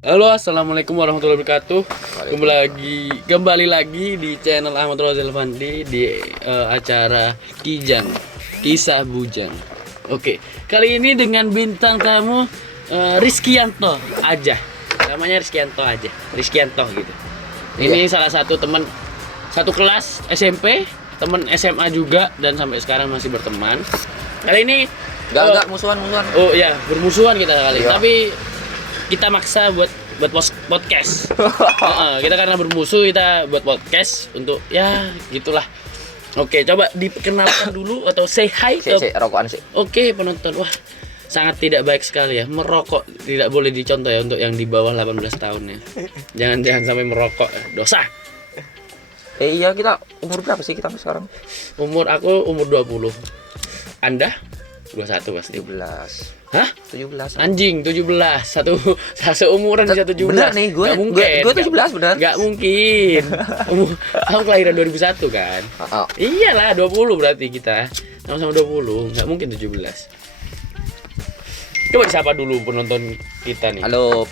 Halo, assalamualaikum warahmatullahi wabarakatuh. Kembali lagi di channel Ahmad Rozal Fandi di acara Kijang, Kisah Bujang. Oke, kali ini dengan bintang tamu Rizkyanto aja. Namanya Rizkyanto aja, Rizkyanto gitu. Ini salah satu teman satu kelas SMP, teman SMA juga dan sampai sekarang masih berteman. Kali ini Enggak musuhan. Oh iya, bermusuhan kita kali. Iya. Tapi kita maksa buat podcast. Kita karena bermusuh kita buat podcast untuk ya gitulah. Oke, coba diperkenalkan dulu atau say hi ke rokokan sih. Oke, penonton. Wah, sangat tidak baik sekali ya. Merokok tidak boleh dicontoh ya untuk yang di bawah 18 tahun ya. Jangan sampai merokok. Dosa. Iya, kita umur berapa sih kita sekarang? Aku umur 20. Anda? 21 pasti. 17. Hah? 17. Anjing, 17. Satu umuran bisa 17. Bener nih, gue 17 bener. Enggak mungkin. Kamu kelahiran 2001 kan? Oh. Iyalah, 20 berarti kita. Sama-sama 20, enggak mungkin 17. Coba disapa dulu penonton kita nih. Halo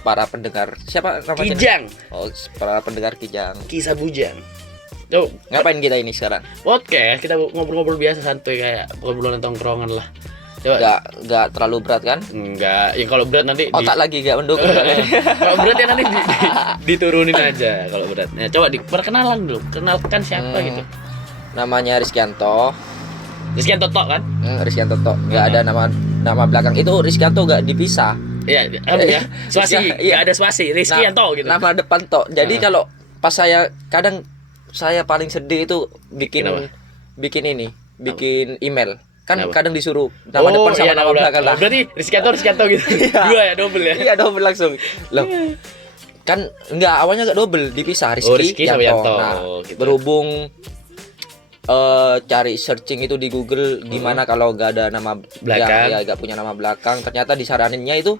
para pendengar. Siapa namanya? Kijang. Oh, para pendengar Kijang. Kisah Bujang. Tuh, Ngapain kita ini sekarang? podcast, kita ngobrol-ngobrol biasa santuy kayak obrolan tongkrongan lah. Coba. Enggak terlalu berat kan? Enggak, ya kalau berat nanti Otak lagi enggak mendukung. kalau berat ya nanti diturunin aja kalau berat. Nah, coba perkenalan dulu. Kenalkan siapa gitu. Namanya Rizkyanto. Rizkyanto Tok kan? Rizkyanto Tok. Enggak ada nama belakang. Itu Rizkyanto enggak dipisah. Iya, ya. Spasi, Iya. enggak ada spasi. Rizkyanto gitu. Nama depan Tok. Jadi kalau pas saya paling sedih itu bikin email. Kan Kenapa? kadang disuruh nama depan sama nama belakang lah. Berarti Rizkyanto gitu. Iya. Dua ya, double ya. Iya, double langsung. Loh. Kan enggak, awalnya enggak double, dipisah Rizky sama Yanto. Nah, Gitu. berhubung cari searching itu di Google gimana kalau enggak ada nama Belakang. ya enggak punya nama belakang, ternyata disaraninnya itu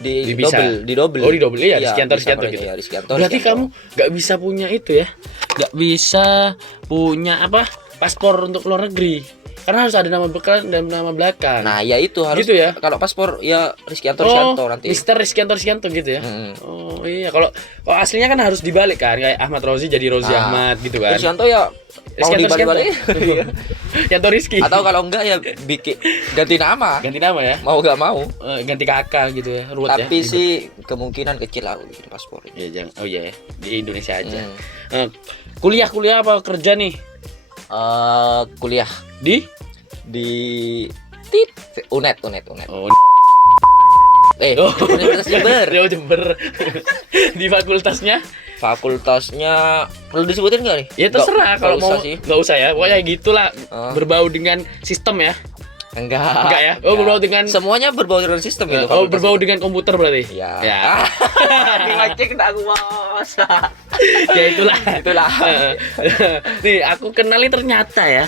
di Bisa. double. Oh, di double ya, Rizkyanto bisa gitu. mereka, ya, Rizkyanto, Berarti Rizkyanto. kamu enggak bisa punya itu ya. Enggak bisa punya paspor untuk luar negeri. Karena harus ada nama belakang dan nama belakang. Nah, ya itu harus Gitu ya? Kalau paspor ya Rizkyanto nanti. Mister Rizkyanto gitu ya. Oh iya, kalau aslinya kan harus dibalik kan, kayak Ahmad Rozi jadi Rozi Ahmad gitu kan. Rizkyanto ya mau dibalik-balik. Yanto Rizky. Atau kalau enggak ya bikin ganti nama. Ganti nama ya. Mau enggak mau. Ganti kakak gitu ya, ruwet ya. Tapi sih kemungkinan kecil aku bikin paspor ini. Ya jangan. Oh iya ya, di Indonesia aja. Kuliah apa kerja nih? Kuliah Di UNED. Oh, Universitas Jember. Jember. Di fakultasnya? Fakultasnya perlu disebutin nggak nih? Ya terserah, kalau mau sih. nggak usah ya. Pokoknya gitulah, berbau dengan sistem ya. Enggak ya? Oh, berbau dengan semuanya berbau dengan sistem gitu. Oh, berbau dengan komputer berarti? Ya. Dimancing tak aku bos. Ya itulah. Nih, aku kenali ternyata ya.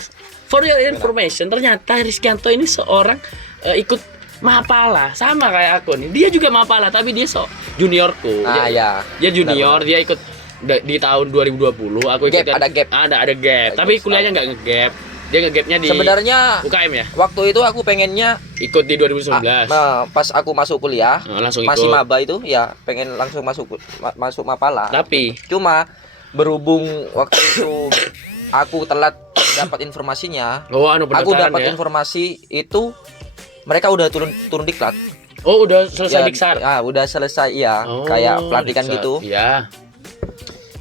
For your information, ternyata Rizkyanto ini seorang ikut Mapala, sama kayak aku nih. Dia juga Mapala, tapi dia juniorku. Ya. Dia junior, dia ikut di tahun 2020. Aku ikut Ada gap. Ada gap. Tapi kuliahnya nggak nge-gap. Dia nge-gapnya di sebenarnya UKM ya. Waktu itu aku pengennya ikut di 2019. Pas aku masuk kuliah, langsung masih ikut. maba itu ya pengen langsung masuk Mapala. Tapi cuma berhubung waktu itu aku telat dapat informasinya. Aku dapat informasi itu mereka udah turun diklat. Oh, udah selesai ya, diksar. Udah selesai ya, kayak pelantikan diksar. gitu. Iya.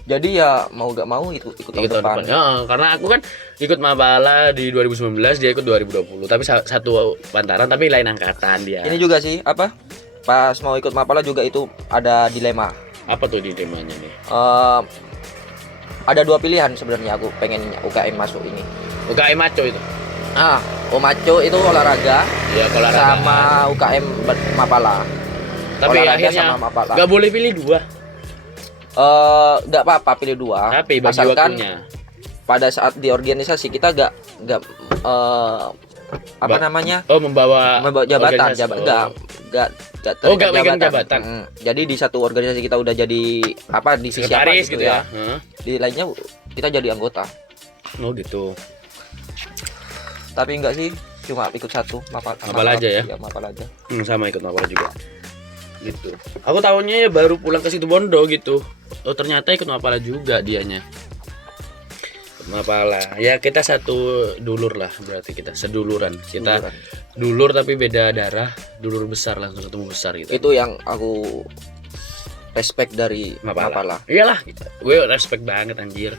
Jadi ya mau gak mau ikut tahun depan. Ya, karena aku kan ikut Mapala di 2019, dia ikut 2020. Tapi satu pantaran tapi lain angkatan dia. Ini juga sih pas mau ikut Mapala juga itu ada dilema. Apa tuh dilemanya nih? Ada dua pilihan sebenarnya, aku pengen UKM masuk ini. UKM Maco itu. Maco itu olahraga. Ya, olahraga. Sama UKM Mapala. Tapi olahraga akhirnya sama Mapala. Gak boleh pilih dua. Nggak apa-apa pilih dua. Tapi bagi asalkan waktunya. Pada saat di organisasi kita nggak membawa jabatan, nggak pegang jabatan. Jadi di satu organisasi kita udah jadi di sisi apa gitu ya. Di lainnya kita jadi anggota. Oh gitu. Tapi enggak sih, cuma ikut satu Mapala aja ya? Iya, Mapala aja. Sama ikut Mapala juga. gitu. Aku tahunya ya baru pulang ke Situbondo gitu. Oh ternyata ikut Mapala juga dianya. Mapala. Ya kita satu dulur lah, berarti kita seduluran. Kita dulur tapi beda darah, dulur besar langsung ketemu besar gitu. Itu yang aku respect dari Mapala. Iyalah, gue respect banget anjir.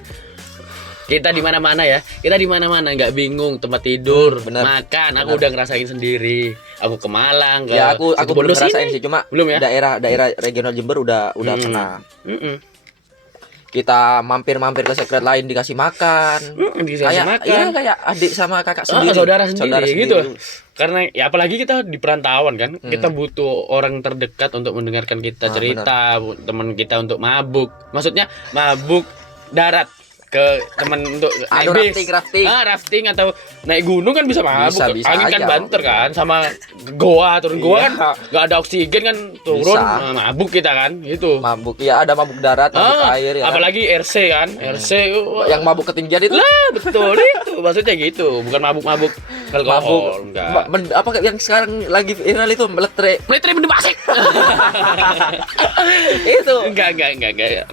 Kita di mana-mana ya. Kita di mana-mana nggak bingung tempat tidur, makan. Aku udah ngerasain sendiri. Aku ke Malang, ke ya aku belum ngerasain sih, cuma belum ya. Daerah regional Jember udah pernah. Kita mampir ke secret lain dikasih makan. Dikasih makan. Iya kayak adik sama kakak sendiri. Saudara sendiri gitu. Karena ya apalagi kita di perantauan kan, kita butuh orang terdekat untuk mendengarkan kita cerita, teman kita untuk mabuk. Maksudnya mabuk darat ke teman untuk naik bis, rafting atau naik gunung kan bisa mabuk, angin kan banter kan, sama goa turun goa kan nggak ada oksigen kan turun mabuk kita kan gitu. Mabuk ya, ada mabuk darat, mabuk air ya. Apalagi RC kan, RC yang mabuk ketinggian itu. Lah betul itu maksudnya gitu, bukan mabuk alkohol. Apa yang sekarang lagi viral itu meletre benda basik. Itu enggak.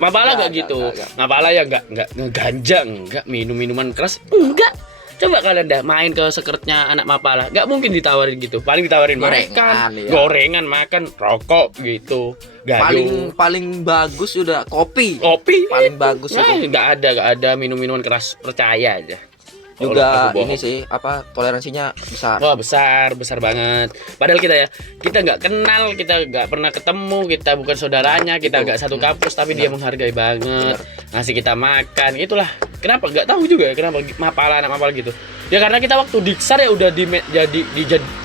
Mapala enggak gitu. Mapala ya enggak ganja, enggak minuman keras, enggak. Coba kalian dah main ke sekretnya anak Mapala, enggak mungkin ditawarin gitu. Paling ditawarin gorengan, makan, rokok gitu. Paling bagus udah kopi. Paling bagus itu. Enggak ada minum-minuman keras, percaya aja. Juga ini sih toleransinya besar. Wah besar banget. Padahal kita nggak kenal, kita nggak pernah ketemu, kita bukan saudaranya, kita nggak satu kampus, tapi dia menghargai banget. Ngasih kita makan, itulah. Kenapa nggak tahu juga ya kenapa anak Mapala gitu. Ya karena kita waktu diksar ya udah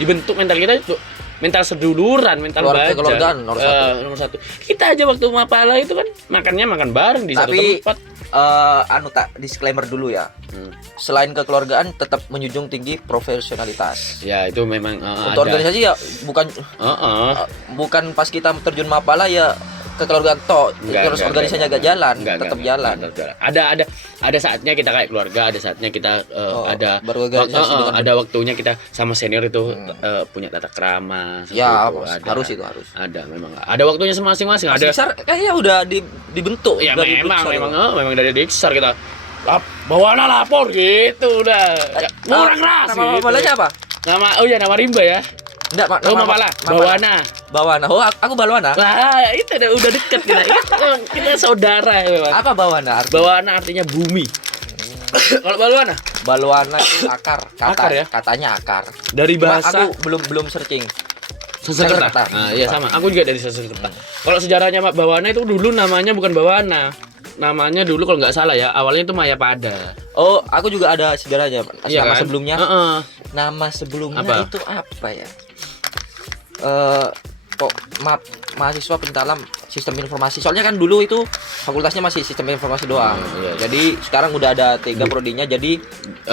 dibentuk mental kita itu. Mental seduluran, mental baja. Nomor satu. Kita aja waktu Mapala itu kan makan bareng di satu tempat. Disclaimer dulu ya. Selain kekeluargaan tetap menjunjung tinggi profesionalitas. Ya itu memang untuk organisasi ya bukan pas kita terjun Mapala ya kekeluargaan terus organisasinya agak jalan, tetap jalan. Ada saatnya kita kayak keluarga, ada saatnya kita ada waktunya kita sama senior itu punya tata krama. Ya harus. Ada memang. Ada waktunya masing-masing. Ada. Diksar kayaknya udah dibentuk. Ya memang dari Diksar kita. Bawana lapor gitu udah. Kurang keras. Nama Mapalanya apa? Nama Rimba ya. Enggak, Mapala. Bawana. Oh, aku Balwana. Nah, itu udah deket kita saudara ya, memang. Apa Bawana artinya? Bawana artinya bumi. Kalau Balwana itu akar ya? Katanya akar. Dari bahasa aku belum searching. Sanskerta. Nah, iya sama. Aku juga dari Sanskerta. Kalau sejarahnya Bawana itu dulu namanya bukan Bawana. Namanya dulu kalau nggak salah ya, awalnya itu Mayapada. Oh, aku juga ada sejarahnya. Nama kan? sebelumnya. Nama sebelumnya itu apa ya? Mahasiswa Pintalam Sistem Informasi. Soalnya kan dulu itu fakultasnya masih Sistem Informasi doang. Jadi sekarang udah ada 3 prodinya, jadi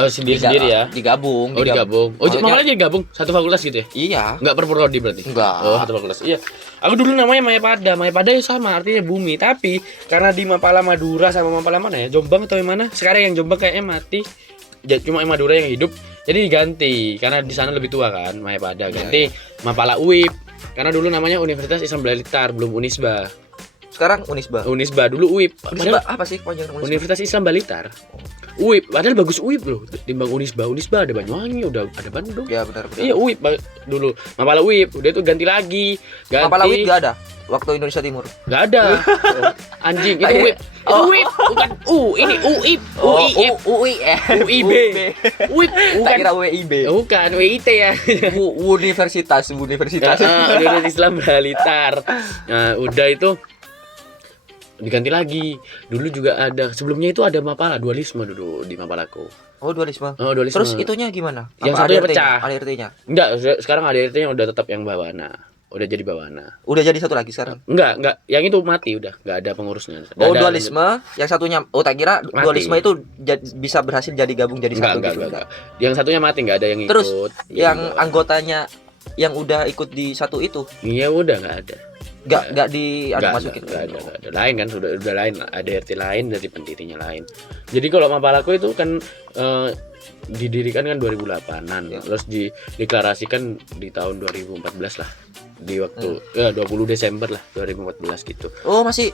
sendiri ya. Digabung. Malah digabung satu fakultas gitu ya? Iya. Enggak per prodi berarti? Enggak. Satu fakultas. Iya. Aku dulu namanya Mayapada. Mayapada ya sama artinya bumi, tapi karena di Mapala Madura sama Mapala mana ya? Jombang atau yang mana? Sekarang yang Jombang kayaknya mati. Cuma Madura yang hidup. Jadi diganti karena di sana lebih tua kan, Mayapada. Ganti Mapala UIP. Karena dulu namanya Universitas Islam Blitar, belum Unisba. Sekarang Unisba. Dulu UIP. Unisba apa sih panjang Unisba? Universitas Islam Blitar. UIP, padahal bagus UIP loh timbang Unisba. Unisba ada Banyuwangi, udah ada Bandung. Ya benar. Iya UIP dulu. Mapala UIP, udah itu ganti lagi. Mapala UIP enggak ada waktu Indonesia Timur. Enggak ada. Anjing, itu UIP. Itu UIP, bukan ini UIP. UIB. UIP bukan kira WIB. Bukan WIT ya. Universitas Islam Blitar. Nah, udah itu diganti lagi. Dulu juga ada, sebelumnya itu ada Mapala Dualisme dulu di Mapalaku. Oh, Dualisme. Dualisme. Terus itunya gimana? Yang satunya pecah. ADRT-nya? Enggak, sekarang ADRT-nya udah tetap yang Bawana. Udah jadi Bawana. Udah jadi satu lagi sekarang? Enggak. Yang itu mati udah, enggak ada pengurusnya. Dualisme, yang satunya tak kira mati. Dualisme itu bisa berhasil jadi gabung jadi satu gitu. Enggak. Yang satunya mati, enggak ada yang ikut. Terus yang anggotanya yang udah ikut di satu itu? Iya, udah enggak ada. Nggak masukin. Nggak ada. Lain kan, udah lain, ada RT lain, dari pendirinya lain. Jadi kalau Mapalaku itu kan didirikan kan 2008-an, ya. Terus dideklarasikan di tahun 2014 lah. Di waktu 20 Desember lah 2014 gitu. Oh, masih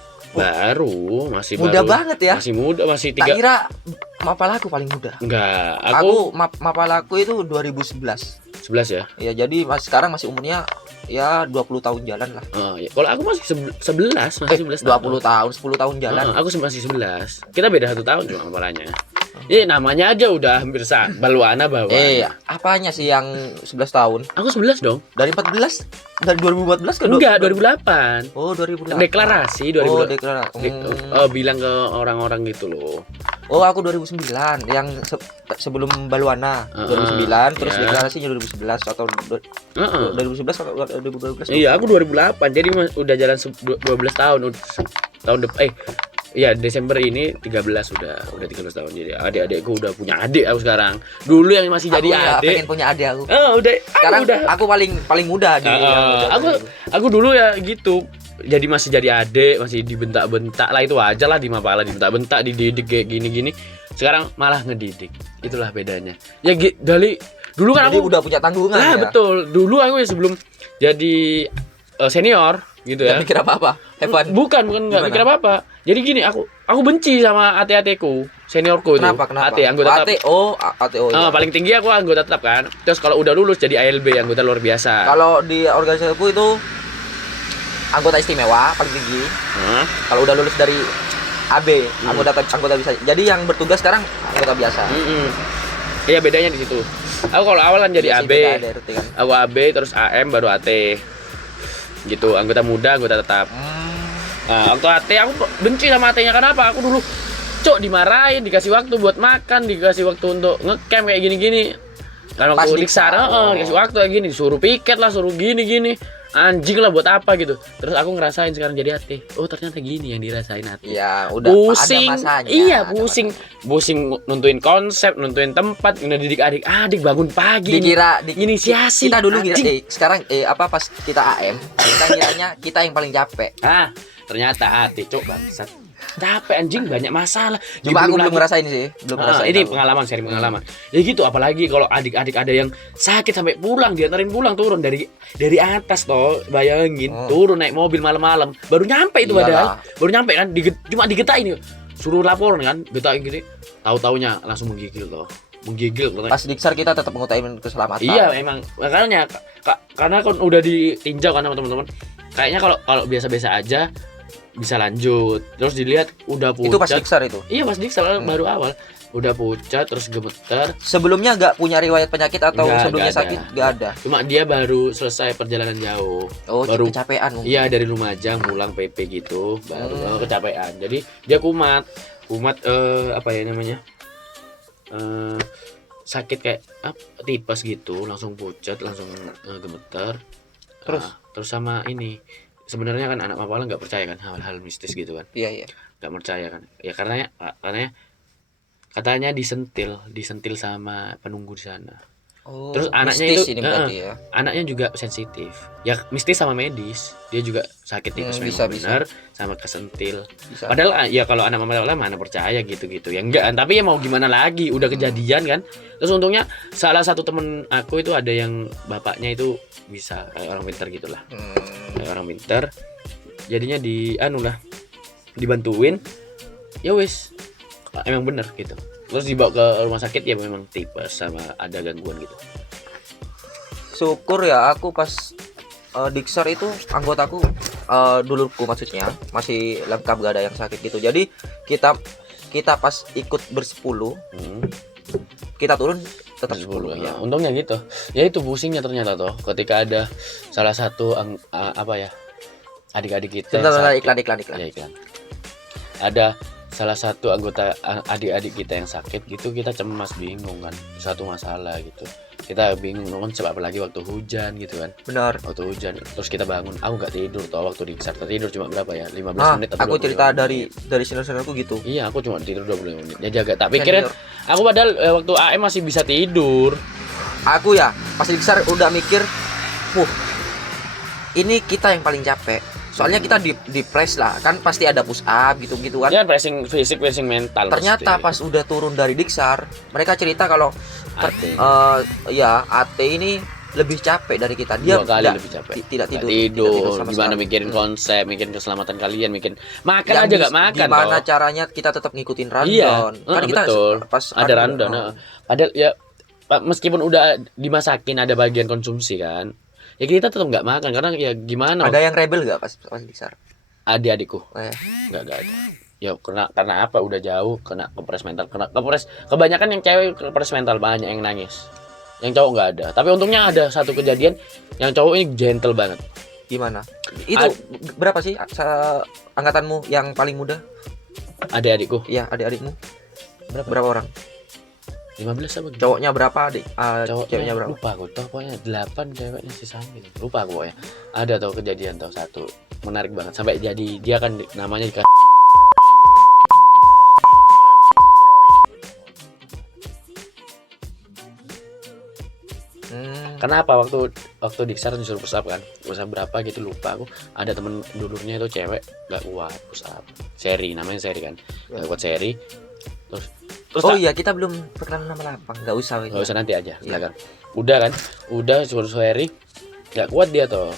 masih muda baru, banget ya. Masih muda, masih 3. Tak kira Mapalaku paling muda. Enggak, Mapalaku itu 2011. 11 ya? Ya, jadi sekarang masih umurnya ya 20 tahun jalan lah. Ya. Kalau aku masih 11, masih 11 tahun. 20 tahun, 10 tahun jalan. Aku masih 11. Kita beda 1 tahun cuma kepalanya. Namanya aja udah hampir Baluana bawa. Apanya sih yang 11 tahun? Aku 11 dong. Dari 14? Dari 2014 ke Enggak, 2008. Oh, 2008. Deklarasi 2008. Oh, deklarasi. Bilang ke orang-orang gitu loh. Oh, aku 2009 yang sebelum Baluana. 2009 terus deklarasinya 2011 atau 2011 atau 2012. Iya, aku 2008. Jadi udah jalan 12 tahun. Tahun depan iya, Desember ini 13 udah 13 tahun. Jadi adik-adikku udah punya adik aku sekarang. Dulu yang masih jadi adik. Pengen punya adik aku. Sekarang aku paling muda di aku dulu ya gitu. Jadi masih jadi adik, masih dibentak-bentak lah, itu aja lah di Mapala, dibentak-bentak, dididik kayak gini-gini. Sekarang malah ngedidik. Itulah bedanya. Ya dari dulu kan jadi aku udah punya tanggungan ya. Betul. Dulu aku ya sebelum jadi senior gitu ya. Gak mikir apa-apa. Bukan enggak mikir apa-apa. Jadi gini, aku benci sama ate-ateku, seniorku itu. Kenapa? Ate, anggota tetap. ATE. Ya. Paling tinggi aku anggota tetap kan. Terus kalau udah lulus jadi ALB, anggota luar biasa. Kalau di organisasiku itu anggota istimewa paling tinggi. Kalau udah lulus dari AB, anggota bisa. Jadi yang bertugas sekarang anggota biasa. Iya, bedanya di situ. Aku kalau awalan jadi AB. Kan? Aku AB terus AM baru AT. Gitu, anggota muda, anggota tetap. Nah, waktu AT aku benci sama AT-nya. Kenapa? Aku dulu dimarahin, dikasih waktu buat makan, dikasih waktu untuk ngecamp kayak gini-gini. Kan waktu Diksar, dikasih waktu kayak gini, disuruh piket lah, suruh gini-gini. Anjing lah buat apa gitu. Terus aku ngerasain sekarang jadi AT. Oh, ternyata gini yang dirasain AT. Ya, udah pusing. Ada masanya. Iya, pusing. Pusing nentuin konsep, nentuin tempat, ngedidik adik-adik bangun pagi. Inisiasi. Kita dulu sekarang pas kita AM, kita kiranya kita yang paling capek. Ternyata AT, bangsat. Capek anjing, banyak masalah. Cuma aku belum ngerasain sih, ini pengalaman, seri pengalaman. Ya gitu, apalagi kalau adik-adik ada yang sakit sampai pulang, diantarin pulang, turun dari atas toh, bayangin, turun naik mobil malam-malam, baru nyampe itu padahal. Baru nyampe kan, cuma digetain nih. Suruh laporan kan, getain gitu. Tahu-taunya langsung menggigil toh. Pas Diksar kita tetap mengutamain keselamatan. Iya, emang makanya karena kan udah ditinjau kan sama teman-teman. Kayaknya kalau biasa-biasa aja bisa lanjut, terus dilihat udah pucat. Itu pas Diksar itu? Iya, pas Diksar baru awal udah pucat terus gemeter. Sebelumnya nggak punya riwayat penyakit atau sebelumnya sakit? Nggak ada. Cuma dia baru selesai perjalanan jauh. Baru kecapean mungkin. Iya, dari Lumajang pulang PP gitu, baru kecapean. Jadi dia kumat apa ya namanya, sakit kayak tipes gitu, langsung pucat, langsung gemeter. Terus sama ini. Sebenarnya kan anak Mapala nggak percaya kan hal-hal mistis gitu kan. Iya. Nggak percaya kan. Ya karena katanya disentil sama penunggu di sana. Terus anaknya itu anaknya juga sensitif. Ya mistis sama medis. Dia juga sakit tipes memang benar sama kesentil. Bisa. Padahal ya kalau anak Mapala mana percaya gitu-gitu. Ya enggak, tapi ya mau gimana lagi, udah kejadian kan. Terus untungnya salah satu temen aku itu ada yang bapaknya itu bisa kayak orang pintar gitulah. Kayak orang pintar. Jadinya dibantuin. Ya wis. Emang bener gitu. Terus dibawa ke rumah sakit ya memang tipes sama ada gangguan gitu. Syukur ya aku pas Diksar itu anggotaku duluku maksudnya masih lengkap, gak ada yang sakit gitu. Jadi kita pas ikut bersepuluh kita turun tetap 10 ya. Untungnya gitu. Ya itu pusingnya ternyata toh ketika ada salah satu adik-adik kita. Iklan. Ya, iklan. Ada salah satu anggota adik-adik kita yang sakit gitu, kita cemas, bingung kan, satu masalah gitu. Kita bingung konsep, apalagi waktu hujan gitu kan. Benar. Waktu hujan terus kita bangun, aku nggak tidur toh waktu di Diksar. Tidur cuma berapa ya? 15 menit atau aku cerita dari senior-seniorku gitu. Iya, aku cuma tidur 25 menit. Ya jaga. Tak pikirin aku padahal waktu AM masih bisa tidur. Aku ya pas di Diksar udah mikir, ini kita yang paling capek. Soalnya kita di press lah, kan pasti ada push up gitu-gitu kan. Ya pressing fisik, pressing mental. Ternyata mesti. pas udah turun dari Diksar, mereka cerita kalau AT. ya AT ini lebih capek dari kita. Dia 2 kali tidak- lebih capek. Tidak Nggak tidur. tidur. Sama Gimana sekali. mikirin konsep, mikirin keselamatan kalian, mikirin makan Yang aja gak makan. Gimana toh. caranya kita tetap ngikutin rundown. Iya, Kan kita betul. pas Ada rundown. Padahal ya meskipun udah dimasakin ada bagian konsumsi kan. Ya kita tetap nggak makan karena ya gimana? Ada yang rebel gak pas Diksar? Adik-adikku nggak ada. Ya karena apa? Udah jauh, kena kepres mental, kena kepres. Kebanyakan yang cewek kepres mental, banyak yang nangis. Yang cowok nggak ada. Tapi untungnya ada satu kejadian yang cowok ini gentle banget. Gimana? Itu berapa sih angkatanmu yang paling muda? Adik-adikku Iya, adik-adikmu. Berapa orang? 15 apa gitu? Cowoknya berapa, adik? Ceweknya Ceweknya berapa? lupa aku toh, pokoknya 8 ceweknya sisanya gitu. Lupa aku pokoknya. Ada tau kejadian tau satu menarik banget sampai jadi dia kan namanya dikasih kenapa waktu Diksar disuruh push up kan, push up berapa gitu lupa aku. Ada temen dulurnya itu cewek gak kuat push up, Seri namanya, Seri kan gak kuat Seri. Terus Oh iya, kita belum perkenalan nama lapang. Gak usah. nggak usah, nanti aja silakan. Udah kan, udah suruh Seri gak kuat dia toh.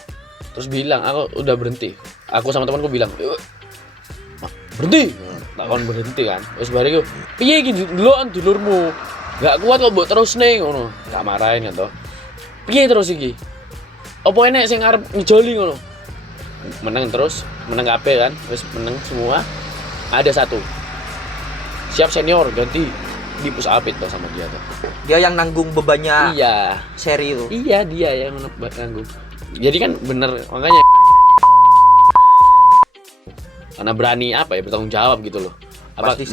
Terus bilang aku udah berhenti, aku sama temanku bilang berhenti, takon berhenti kan. Terus bariku piye iki delokan dulurmu gak kuat kok mbok terus ning ngono, gak marahin kan toh. Piye terus iki? Apa enek sing arep ngejoli ngono? Meneng terus, meneng kabeh kan, wis meneng semua. Ada satu siap senior ganti di push up itu sama dia tuh. Dia yang nanggung bebannya Iya, Seri itu. iya dia yang nanggung. Jadi kan bener makanya karena berani apa ya, bertanggung jawab gitu loh. Apa Pasti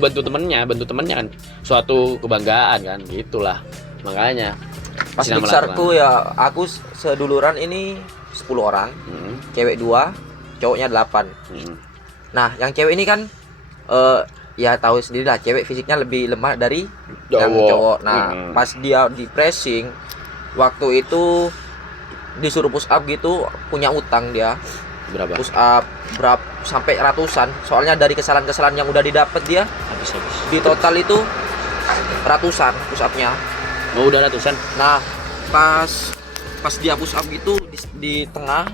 bantu temennya kan suatu kebanggaan kan, gitulah makanya. Pas Sinar Diksarku ya, aku seduluran ini 10 orang, cewek 2, cowoknya 8. Nah, yang cewek ini kan ya tahu sendiri lah, cewek fisiknya lebih lemah dari yang cowok. Nah, pas dia di pressing waktu itu disuruh push up gitu, punya utang dia. Berapa? Push up berapa sampai ratusan. Soalnya dari kesalahan-kesalahan yang udah didapat dia, Habis. di total itu ratusan push upnya. Oh, udah ratusan. Nah, pas dia push up gitu di tengah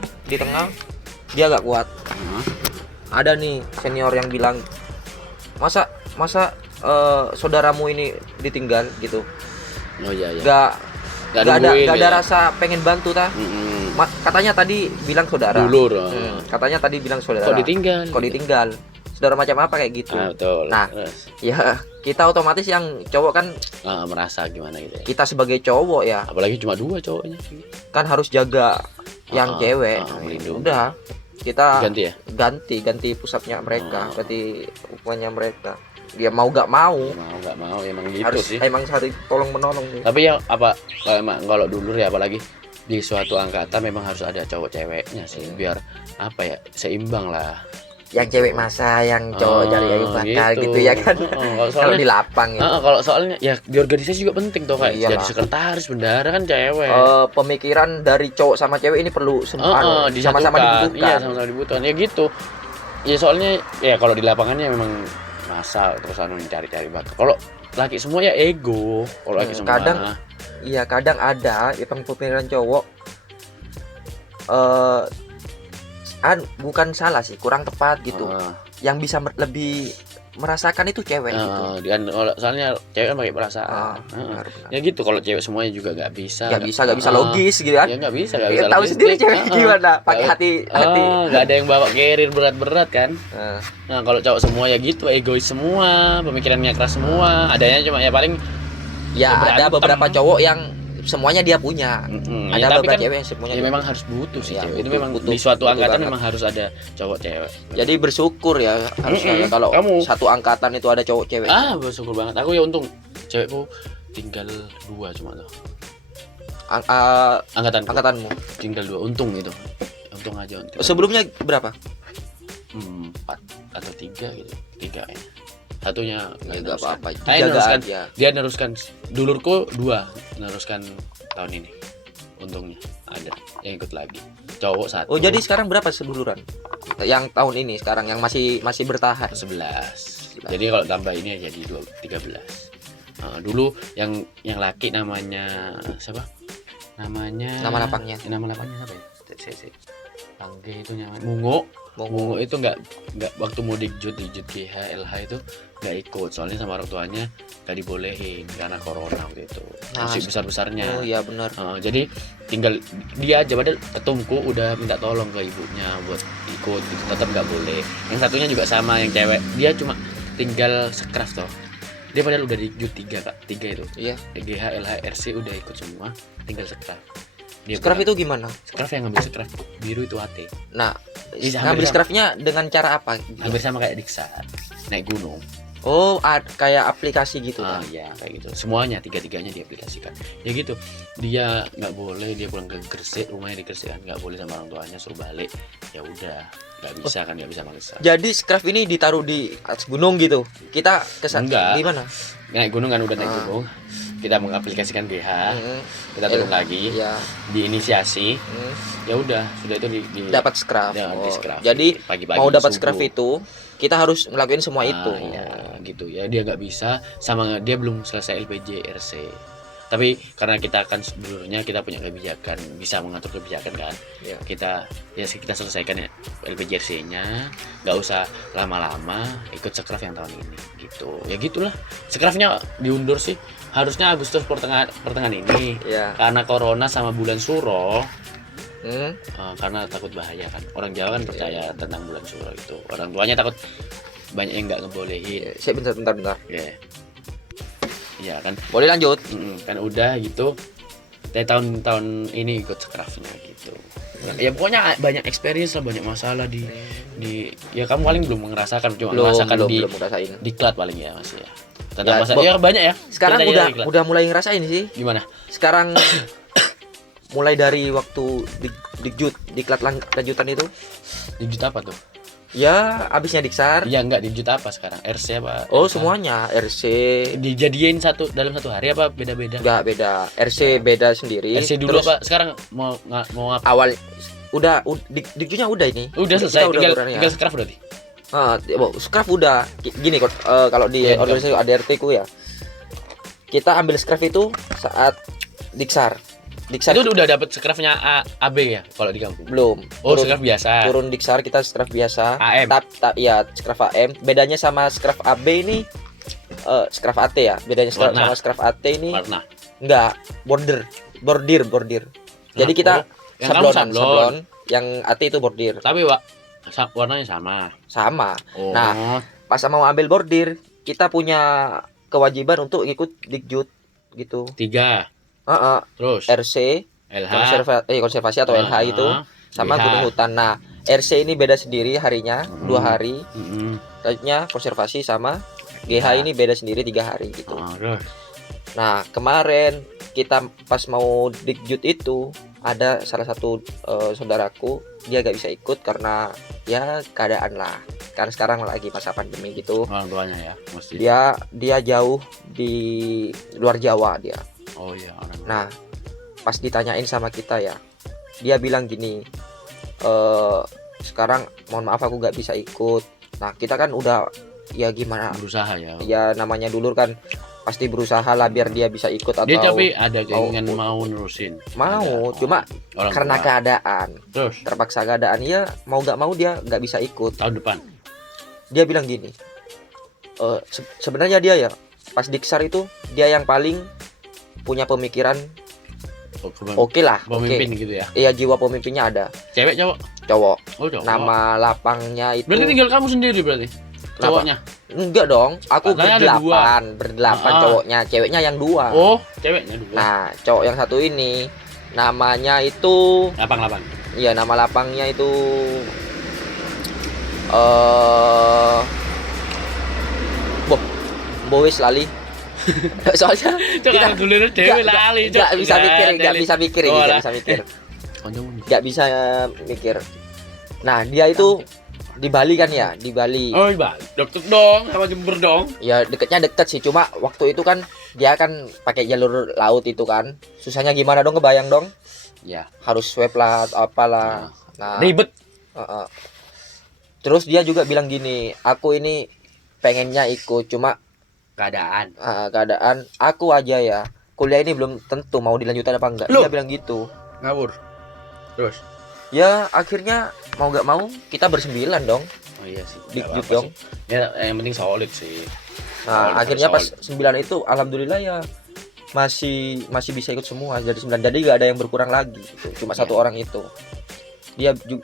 dia gak kuat. Ada nih senior yang bilang, masa saudaramu ini ditinggal gitu. Oh iya. Gak ada rasa pengen bantu ta. Katanya tadi bilang saudara. Dulur. Katanya tadi bilang saudara. Kok ditinggal? Saudara macam apa kayak gitu. Betul. Nah, ya kita otomatis yang cowok kan merasa gimana gitu ya. kita sebagai cowok ya Apalagi cuma 2 cowoknya. kan harus jaga yang cewek. Melindungi. Udah kita Ganti ya? push up-nya mereka, ganti hukumannya mereka. Dia mau gak mau, Nggak mau emang gitu harus sih. emang cari tolong menolong nih. Tapi ya kalau dulur ya, apalagi di suatu angkatan memang harus ada cowok ceweknya sih, biar apa ya, seimbang lah. Yang cewek masa, yang cowok cari kayu bakar gitu ya kan. Kalau di lapang gitu. Kalau soalnya ya di organisasi juga penting tuh, kayak Iyalah. jadi sekretaris bendara kan cewek. Pemikiran dari cowok sama cewek ini perlu sama-sama dibutuhkan. Iya, sama-sama dibutuhkan. Ya gitu. Ya soalnya ya kalau di lapangannya memang masa terus cari-cari bakat. Kalau laki semua ya ego. Kalau laki semua. Kadang ada pemikiran cowok bukan salah sih, kurang tepat gitu. Yang bisa lebih merasakan itu cewek gitu. Soalnya cewek kan pakai perasaan. Benar. Ya gitu, kalau cewek semuanya juga nggak bisa Logis gitu kan. Ya nggak bisa Tahu sendiri cewek gimana, pakai hati. Nggak ada yang bawa carrier berat-berat kan. Nah kalau cowok semua ya gitu, egois semua, pemikirannya keras semua. Adanya cuma ya paling ya ada beberapa cowok yang semuanya dia punya. Ada beberapa kan, cewek yang semuanya ya memang harus butuh sih ya, cewek. Itu butuh, memang butuh, di suatu butuh angkatan banget. memang harus ada cowok cewek. Jadi bersyukur ya harusnya kalau satu angkatan itu ada cowok cewek. Bersyukur banget. Aku ya untung cewekku tinggal 2 cuma tuh. Angkatanmu tinggal 2, untung itu. Untung aja. sebelumnya berapa? 4 atau 3 gitu. 3 ya. Satunya Nggak apa-apa. dia neruskan. Dulurku 2 neruskan tahun ini. Untungnya ada yang ikut lagi. cowok 1. Oh, jadi sekarang berapa seduluran? Yang tahun ini sekarang yang masih bertahan. 11. Jadi kalau tambah ini jadi 13. Dulu yang laki namanya siapa? Nama lapangnya. Nama lapangnya siapa ya? Pangge itu namanya Mungo itu nggak waktu mau dijut GH LH itu nggak ikut, soalnya sama orang tuanya nggak dibolehin karena corona waktu itu. Masih besar-besarnya. Oh iya benar. Jadi tinggal dia aja, padahal ketumku udah minta tolong ke ibunya buat ikut gitu, tetap nggak boleh. Yang satunya juga sama, yang cewek, dia cuma tinggal sekraf toh. Dia padahal udah dijut 3 itu. Iya. GH LH RC udah ikut semua, tinggal sekraf. Scrap itu gimana? Scrap yang ngambil scrap biru itu AT. Nah, ngambil scrapnya dengan cara apa? Hampir sama kayak Diksar, naik gunung. Oh, kayak aplikasi gitu kan? Iya, kayak gitu. Semuanya, tiga-tiganya diaplikasikan. Ya gitu. Dia nggak boleh, dia pulang ke Gresik, rumahnya di Gresik kan, nggak boleh sama orang tuanya, suruh balik. Ya udah, nggak bisa kan, nggak bisa maksa. Jadi scrap ini ditaruh di atas gunung gitu. Kita kesan di mana? Naik gunung kan, udah naik gunung. Kita mengaplikasikan GH, kita turun lagi, diinisiasi, ya udah, sudah itu dapat scrap. Scrap. Jadi pagi-pagi mau dapat scrap itu, kita harus ngelakuin semua itu. Ya, gitu ya, dia nggak bisa, sama dia belum selesai LPG RC. Tapi karena kita kan sebelumnya kita punya kebijakan, bisa mengatur kebijakan kan, kita selesaikan ya LPG RC-nya, nggak usah lama-lama, ikut sekraf yang tahun ini gitu. Ya gitulah, sekrafnya diundur sih, harusnya Agustus pertengahan ini, karena corona sama bulan suro. Karena takut bahaya kan, orang Jawa kan percaya tentang bulan suro itu, orang tuanya takut banyak yang nggak ngebolehin. Saya bentar. Iya kan, boleh lanjut. Kan udah gitu, tahun ini ikut sekrafnya gitu. Ya pokoknya banyak experience lah, banyak masalah di ya kamu paling belum merasakan, cuma merasakan di klat paling ya Mas ya. Tentang masalah ya banyak ya. Sekarang udah mulai ngerasain sih. Gimana? Sekarang mulai dari waktu diklat lanjutan itu. Dijut apa tuh? Ya, abisnya Diksar. Iya, enggak dijut apa sekarang? RC apa? Oh, semuanya RC. Dijadiin dalam satu hari apa beda-beda? Enggak beda. RC beda sendiri. RC dulu apa? Sekarang mau apa? Awal udah dijutnya udah ini. Udah selesai, tinggal scrap berarti. Scrap udah. Gini kok, kalau di organisasi ADRT ku ya. Kita ambil scrap itu saat Diksar itu udah dapat scrapnya AB ya kalau di kampung? Belum. Scrap biasa. Turun Diksar kita scrap biasa. AM. Iya, scrap AM. Bedanya sama scrap AB ini scrap AT ya. Bedanya sama scrap AT ini warna. Enggak, bordir. Jadi kita sablon. Yang AT itu bordir. Tapi warnanya sama. Nah, pas mau ambil bordir, kita punya kewajiban untuk ikut Dikjut gitu. 3. Terus RC, LH, konservasi atau LH itu sama gunung hutan. Nah, RC ini beda sendiri harinya, 2 hari. Selanjutnya konservasi sama GH ini beda sendiri 3 hari gitu. Nah, kemarin kita pas mau Dikjut itu ada salah satu saudaraku, dia gak bisa ikut karena ya keadaan lah. Karena sekarang lagi masa pandemi gitu. Orang tuanya ya, mesti. Dia jauh di luar Jawa dia. Oh iya. Nah, pas ditanyain sama kita ya, dia bilang gini, sekarang mohon maaf aku gak bisa ikut. Nah, kita kan udah ya gimana? Berusaha ya. Ya namanya dulur kan pasti berusaha lah biar dia bisa ikut atau. Dia tapi ada keinginan mau nerusin. Mau, cuma karena keadaan. Terus terpaksa keadaan, ya mau gak mau dia gak bisa ikut. Tahun depan. Dia bilang gini, sebenarnya dia ya pas Diksar itu dia yang paling punya pemikiran oke lah, pemimpin gitu ya. Iya, jiwa pemimpinnya ada. Cewek cowok? Cowok. Oh, cowok. Nama lapangnya itu. Berarti tinggal kamu sendiri berarti? Cowoknya? Enggak dong, aku berdelapan cowoknya, ceweknya yang 2. Oh, ceweknya 2. Nah, cowok yang satu ini namanya itu lapang. Iya, nama lapangnya itu Bois lali. Soalnya kita dulu dewe lali, nggak bisa mikir. Nah, dia itu di Bali kan ya, di Bali. Oh, di Bali. Deket dong, sama Jember dong. Ya, deket sih, cuma waktu itu kan dia kan pakai jalur laut itu kan. Susahnya gimana dong, kebayang dong. Ya. harus swab lah atau apalah. Nah, Ribet. uh-uh. Terus dia juga bilang gini, aku ini pengennya ikut, cuma Keadaan. keadaan aku aja ya. Kuliah ini belum tentu mau dilanjutkan apa enggak. Loh. Dia bilang gitu. Ngawur. Terus. Ya akhirnya mau nggak mau kita bersembilan dong. Oh iya sih. Dik nggak juk apa-apa dong. sih. Ya yang penting solid sih. Nah, Solid, akhirnya pas solid. 9 itu alhamdulillah ya masih bisa ikut semua dari 9. Jadi nggak ada yang berkurang lagi gitu. Cuma Ya. satu orang itu.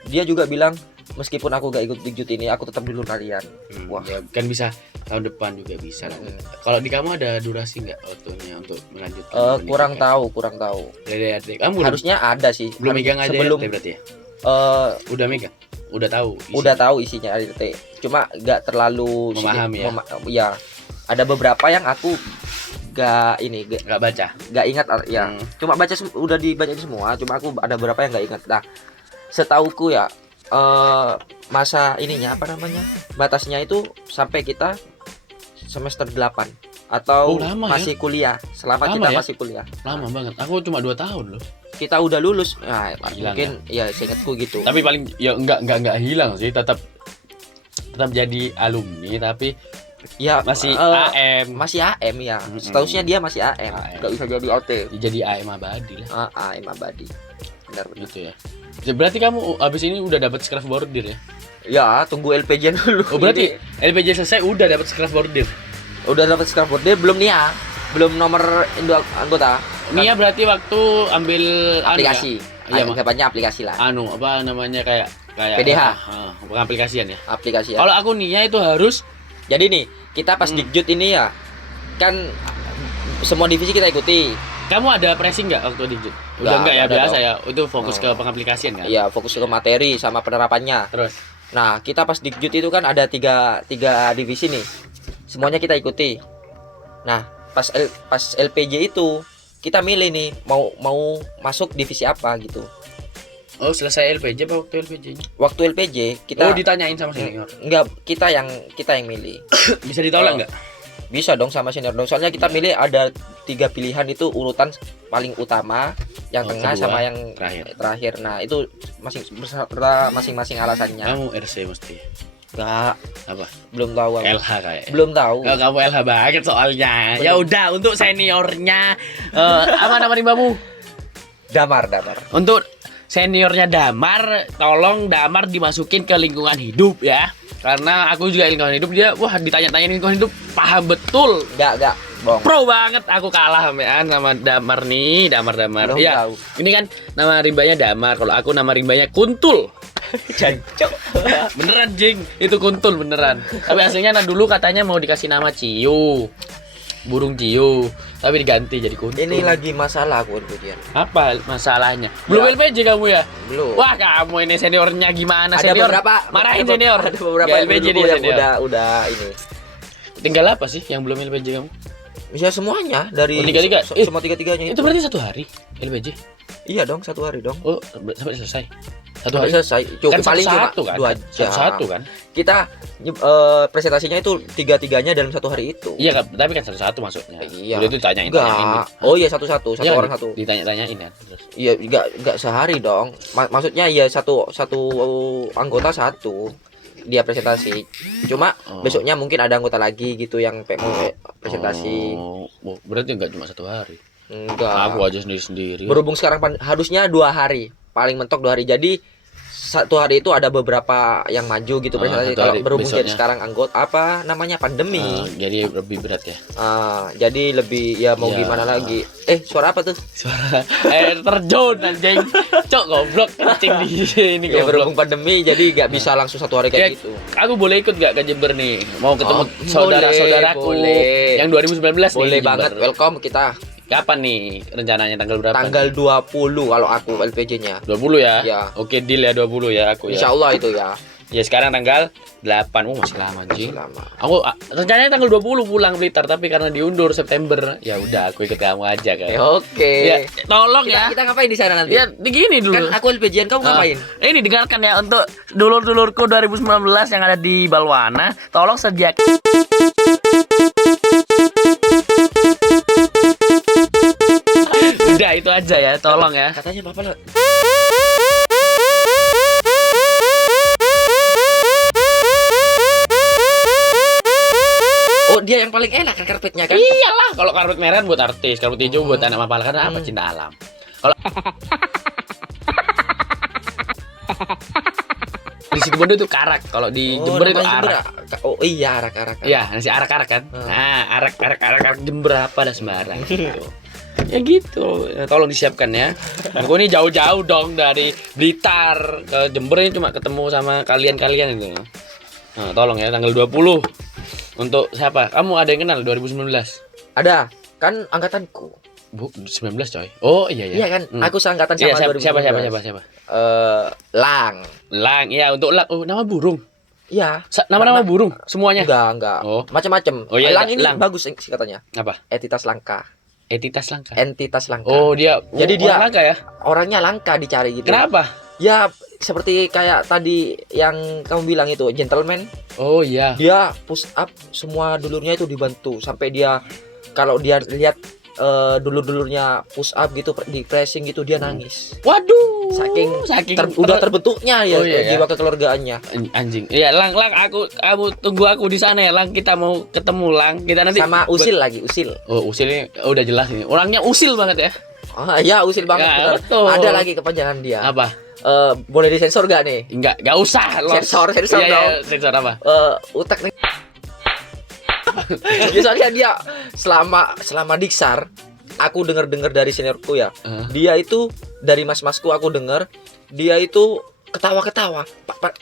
Dia juga bilang meskipun aku gak ikut Dikjut ini, aku tetap dulu kalian. Wah. Ya, kan bisa tahun depan juga bisa. Kalau di kamu ada durasi nggak waktunya untuk melanjutkan? Kurang tahu. Dari kamu Harusnya ada sih. belum megang aja sebelum berarti ya? udah Megang? Udah tahu isinya? udah tahu isinya ADT. Cuma nggak terlalu Memahami ya? ya. Ada beberapa yang aku Nggak baca? nggak ingat ya. Cuma udah dibacain semua. Cuma aku ada beberapa yang nggak ingat. Nah, setauku ya masa ininya apa namanya batasnya itu sampai kita semester 8 atau lama masih kuliah selama Lama kita ya? masih kuliah. Lama banget. Aku cuma 2 tahun loh. Kita udah lulus nah, Hilang mungkin ya seingatku gitu. Tapi paling ya enggak hilang sih, tetap jadi alumni tapi Ya masih AM. masih AM ya. Setausnya dia masih AM. AM. Nggak bisa jadi OT. Jadi AM abadi lah AM abadi. Benar. gitu ya. Berarti kamu abis ini udah dapat scrap bordir ya? Ya, tunggu LPJ dulu. Oh berarti LPJ selesai udah dapat scrap bordir. Udah dapat scrapboard dia belum Nia, belum nomor anggota. Nia berarti waktu ambil Aplikasi. Iya, Anggapannya aplikasi lah. apa namanya kayak PDH. Bukan aplikasian ya. Aplikasi ya. Kalau aku Nia itu harus Jadi nih, kita pas Dikjut ini ya kan semua divisi kita ikuti. kamu ada pressing nggak waktu di Udah Nggak, enggak ya ada biasa dong. ya. Itu fokus ke pengaplikasian kan? Iya, fokus ke materi sama penerapannya. Terus Nah, kita pas Dikjut itu kan ada tiga divisi nih. Semuanya kita ikuti. Nah, pas LPJ itu kita milih nih mau masuk divisi apa gitu. oh selesai LPJ apa waktu LPJ-nya? Waktu LPJ kita Ditanyain sama senior. enggak kita yang milih. Bisa ditolak nggak? Bisa dong sama senior dong. Soalnya kita milih ada 3 pilihan itu urutan paling utama, yang tengah kedua, sama yang terakhir. Nah, itu masing-masing alasannya. Kamu RC mesti. Enggak, Apa? belum tahu aku. LH kayak. Belum tahu. Oh, kamu LH banget soalnya. Ya udah untuk seniornya apa nama rimbamu? Damar. Untuk seniornya Damar, tolong Damar dimasukin ke lingkungan hidup ya. Karena aku juga lingkungan hidup, dia wah ditanya-tanya lingkungan hidup paham betul. Enggak, bohong. Pro banget aku kalah sama Damar nih, Damar. Belum Iya. tahu. Ini kan nama rimbanya Damar, kalau aku nama rimbanya Kuntul. Jancok. Beneran jing, itu Kuntul beneran. Tapi aslinya dulu katanya mau dikasih nama Ciu. Burung Ciu, tapi diganti jadi Kuntul. Ini lagi masalah aku kemudian. Apa masalahnya? Belum Ya. LPJ kamu ya? Belum. Wah, kamu ini seniornya gimana Ada senior? beberapa Marahin senior. Ada beberapa Nggak yang LPJ dulu dia yang senior. udah ini. Tinggal apa sih yang belum LPJ kamu? Bisa semuanya dari Oh, tiga-tiga? semua tiga-tiganya Itu berarti 1 hari LPJ. Iya dong, 1 hari dong. Oh, sampai selesai. 1 Sampai hari. selesai. Cukup Kan paling cuma satu kan? 2 jam. Satu kan? Kita presentasinya itu tiga-tiganya dalam 1 hari itu. Iya, tapi kan satu maksudnya. Iya. Udah itu tanyain. Enggak. Oh iya, satu-satu, satu Iya, orang satu. Ditanya-tanyain kan. Terus. Iya, enggak sehari dong. Maksudnya ya satu anggota satu dia presentasi. Cuma besoknya mungkin ada anggota lagi gitu yang mau presentasi. Oh, berarti enggak cuma 1 hari. Enggak. Aku aja sendiri-sendiri. Berhubung sekarang harusnya 2 hari, paling mentok 2 hari. Jadi 1 hari itu ada beberapa yang maju gitu presentasi. 1 Kalau hari berhubung jadi besoknya. sekarang anggota apa namanya pandemi. Jadi lebih berat ya. Jadi lebih ya mau Ya. gimana lagi? Suara apa tuh? Suara air terjun anjing. Cok goblok kencing di sini Ya goblok. berhubung pandemi jadi nggak bisa langsung 1 hari Ya, kayak gitu. aku boleh ikut gak ke Jember nih? Mau ketemu Oh, saudara-saudaraku boleh. yang 2019 Boleh nih, banget, Jember. welcome kita. Kapan nih rencananya tanggal berapa? Tanggal 20 kalau aku LPJ-nya. 20 ya? Ya. Oke, deal ya 20 ya aku ya. Insya Allah itu ya. Ya sekarang tanggal 8. Masih lama anjing. Lama. Aku rencananya tanggal 20 pulang Blitar tapi karena diundur September. Ya udah aku ikut kamu aja kan. Oke. Ya, tolong ya. Kita ngapain di sana nanti? Ya begini dulu. Kan aku LPJ-an, kamu ngapain? Ini dengarkan ya untuk dulur-dulurku 2019 yang ada di Balwana, tolong sediakan udah itu aja ya, tolong ya. Katanya Bapak lo. Oh, dia yang paling enak kan karpetnya kan? Iyalah, kalau karpet merah buat artis, karpet hijau buat anak mapala, karena apa, cinta alam. Kalau di situ Bondo itu karak, kalau di Jember itu namanya arak. Oh iya, arak-arak. Iya, nasi arak-arak kan. Nah, arak Jember apa dah sembarang gitu. Ya gitu. Ya, tolong disiapkan ya. Aku ini jauh-jauh dong dari Blitar ke Jember, ini cuma ketemu sama kalian-kalian itu. Nah, tolong ya tanggal 20. Untuk siapa? Kamu ada yang kenal 2019? Ada, kan angkatanku. Bu, 19 coy. Oh iya ya. Iya kan, aku seangkatan sama Iya, 2019. siapa? Lang. Lang, ya untuk lang. Oh, nama burung. Iya. Nama burung semuanya. Enggak. Oh. Macam-macam. Oh, iya, Lang ini lang. bagus sih katanya. Apa? Entitas langka. Entitas langka. Oh, Oh, dia. Jadi dia orang langka ya? orangnya langka dicari gitu. Kenapa? Ya seperti kayak tadi yang kamu bilang itu, gentleman. Oh iya. Dia push up semua dulurnya itu dibantu sampai dia kalau dia lihat dulur-dulurnya push up gitu di pressing gitu dia nangis. Waduh. Saking udah terbentuknya ya, Oh, iya, jiwa kekeluargaannya. Anjing. Iya, Lang, kamu tunggu aku di sana ya, Lang. Kita mau ketemu Lang. Kita nanti Sama Usil lagi, Usil. Oh, Usil ini udah jelas ini. Orangnya usil banget ya. Oh iya, Usil banget. Ya, Benar. betul. Ada lagi kepanjangan dia. Apa? Boleh disensor gak nih? Enggak usah. Sensor Iya, dong. iya, sensor apa? Utek nih. Soalnya dia selama diksar, aku dengar dari seniorku ya. Dia itu dari mas-masku aku dengar, dia itu ketawa-ketawa.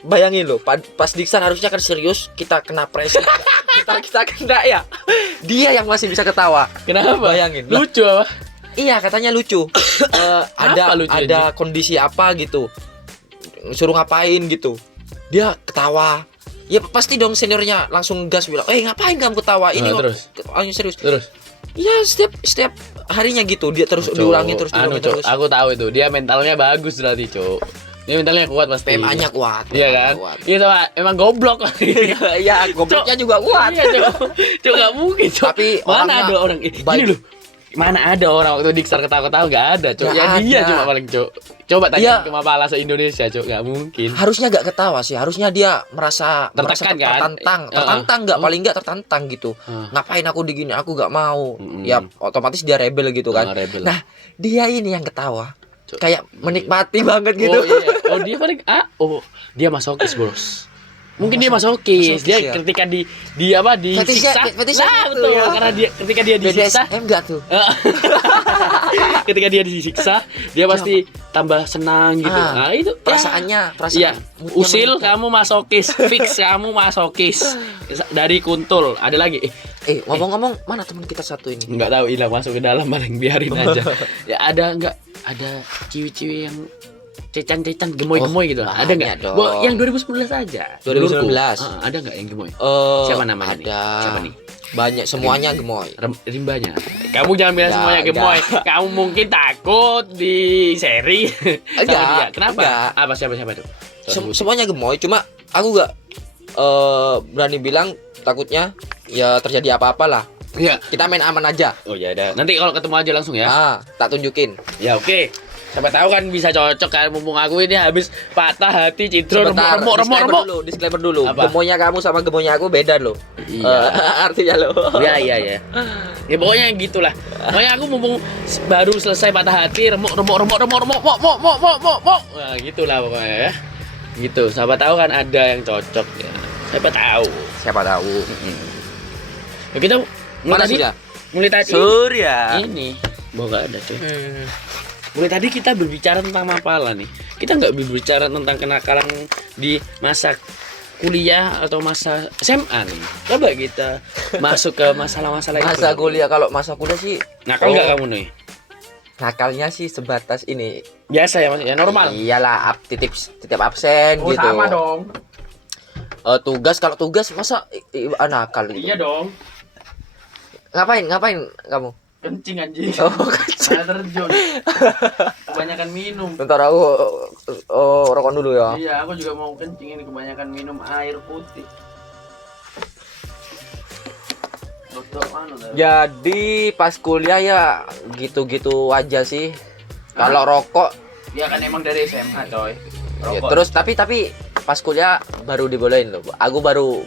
Bayangin loh, pas diksar harusnya kan serius, kita kena pressing. kita kena ya. Dia yang masih bisa ketawa. Kenapa? Bayangin. Lah, Lucu apa? iya, katanya lucu. Apa lucu ada kondisi apa gitu. Suruh ngapain gitu. Dia ketawa. Ya pasti dong seniornya langsung gas bilang, ngapain kamu ketawa? Ini terus? Serius. Terus? Ya setiap harinya gitu dia terus diulangi terus. Cok, aku tahu itu. Dia mentalnya bagus berarti, Cok. Dia mentalnya kuat pasti. PMA-nya kuat. Iya kan? Iya sama emang goblok. Iya, gobloknya juga kuat. Iya, Cok. Cok enggak mungkin, Cok. Tapi mana ada orang gini loh. Mana ada orang waktu diksar ketawa-ketawa enggak ada, Cok. Ya dia cuma paling, Cok. Coba tanya ke Mapala se-Indonesia, Cok, enggak mungkin. Harusnya enggak ketawa sih. Harusnya dia merasa tertekan kan? Tertantang enggak, paling enggak tertantang gitu. Ngapain aku digini? Aku enggak mau. Ya otomatis dia rebel gitu kan. Nah, dia ini yang ketawa. Kayak menikmati banget gitu. Oh iya. Oh dia paling dia masokis, Bos. Mungkin dia masokis. Dia ya? ketika disiksa. Fetisnya Nah, gitu betul. ya. Karena ketika dia disiksa, BDSM enggak tuh? ketika dia disiksa, dia pasti tambah senang gitu. Nah, itu perasaan iya. Usil kamu masokis, fix kamu masokis. Dari Kuntul. Ada lagi? Ngomong-ngomong, mana teman kita satu ini? Enggak tahu, hilang masuk ke dalam, paling biarin aja. Ya ada ciwi-ciwi yang cecan-cecan gemoy-gemoy gitu. Ada enggak? Yang 2019 aja. 2019. Ada enggak yang gemoy? Siapa namanya nih? Ada. Siapa nih? Banyak, semuanya gemoy. Rimbanya. Kamu jangan bilang semuanya gemoy. Kamu mungkin takut di seri. Enggak. Kenapa? Enggak. Apa siapa tuh? Semuanya gemoy, cuma aku enggak berani bilang, takutnya ya terjadi apa-apa lah. Iya. Kita main aman aja. Oh ya udah. Nanti kalau ketemu aja langsung ya. Tak tunjukin. Ya oke. Siapa tahu kan bisa cocok kan, mumpung aku ini habis patah hati Citro remuk. Disclaimer dulu. Apa? Gemoynya kamu sama gemoynya aku beda loh. Iya. Artinya loh. Iya. Ya pokoknya gitulah. Pokoknya aku mumpung baru selesai patah hati remuk. Nah, gitulah pokoknya ya. Gitu. Siapa tahu kan ada yang cocok ya. Siapa tahu. Ya, kita mulai tadi. Surya. Ini enggak ada tuh. Mulai tadi kita berbicara tentang Mapala nih. Kita nggak berbicara tentang kenakalan di masa kuliah atau masa SMA nih. Coba kita masuk ke masalah-masalah itu. Masa kuliah, kalau masa kuliah sih nakal nggak kamu nih? Nakalnya sih sebatas ini. Biasa ya, maksudnya normal. Iyalah, titip absen gitu. Sama dong. Kalau tugas masa nakal gitu. Iya dong. Ngapain kamu? Kencing anjing. Kencing. Terjun. Kebanyakan minum. Bentar aku rokok dulu ya. Iya, aku juga mau kencing ini, kebanyakan minum air putih. Jadi pas kuliah ya gitu-gitu aja sih. Kalau rokok Ya kan emang dari SMA coy. ya, Rokok. terus tapi pas kuliah baru dibolehin loh. Aku baru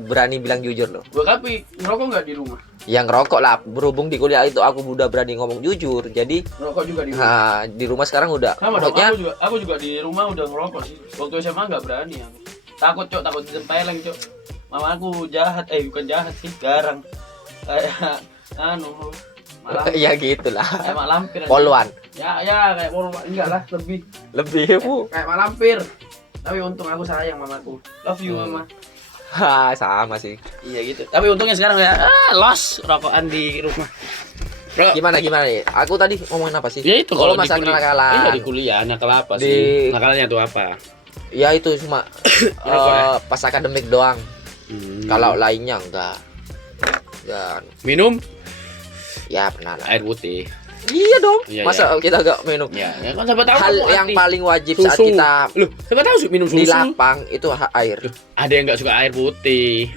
berani bilang jujur loh. Gua tapi ngerokok nggak di rumah. Yang ngerokok lah, berhubung di kuliah itu aku udah berani ngomong jujur. Jadi Ngerokok juga di rumah. nah, di rumah sekarang udah Sama dong, maksudnya aku juga di rumah udah ngerokok sih. Waktu SMA nggak berani aku. Takut cok, takut ditempeleng cok. Mama aku jahat, bukan jahat sih, garang. Kayak malah ya gitulah. kayak mak lampir. Poluan. Ya kayak poluan enggak lah, Lebih Bu. kayak mak lampir. Tapi untung aku sayang mamaku. Love you mama. Ha, sama sih. Iya gitu. Tapi untungnya sekarang ya los rokokan di rumah. Bro, Gimana nih? Aku tadi ngomongin apa sih? ya itu kalau di masa kuliah. kenakalan. Iya di kuliah nakal apa Di- sih? Nakalnya tuh apa? Ya itu cuma Ngerokok ya? pas akademik doang. Hmm. Kalau lainnya enggak. Dan minum ya pernah lah. air putih. Iya dong. Iya, Masa kita gak minum? Ya kan siapa tahu Hal kamu yang anti. paling wajib saat Susu. kita Loh, siapa tahu minum susu. di lapang itu air. Loh, ada yang nggak suka air putih.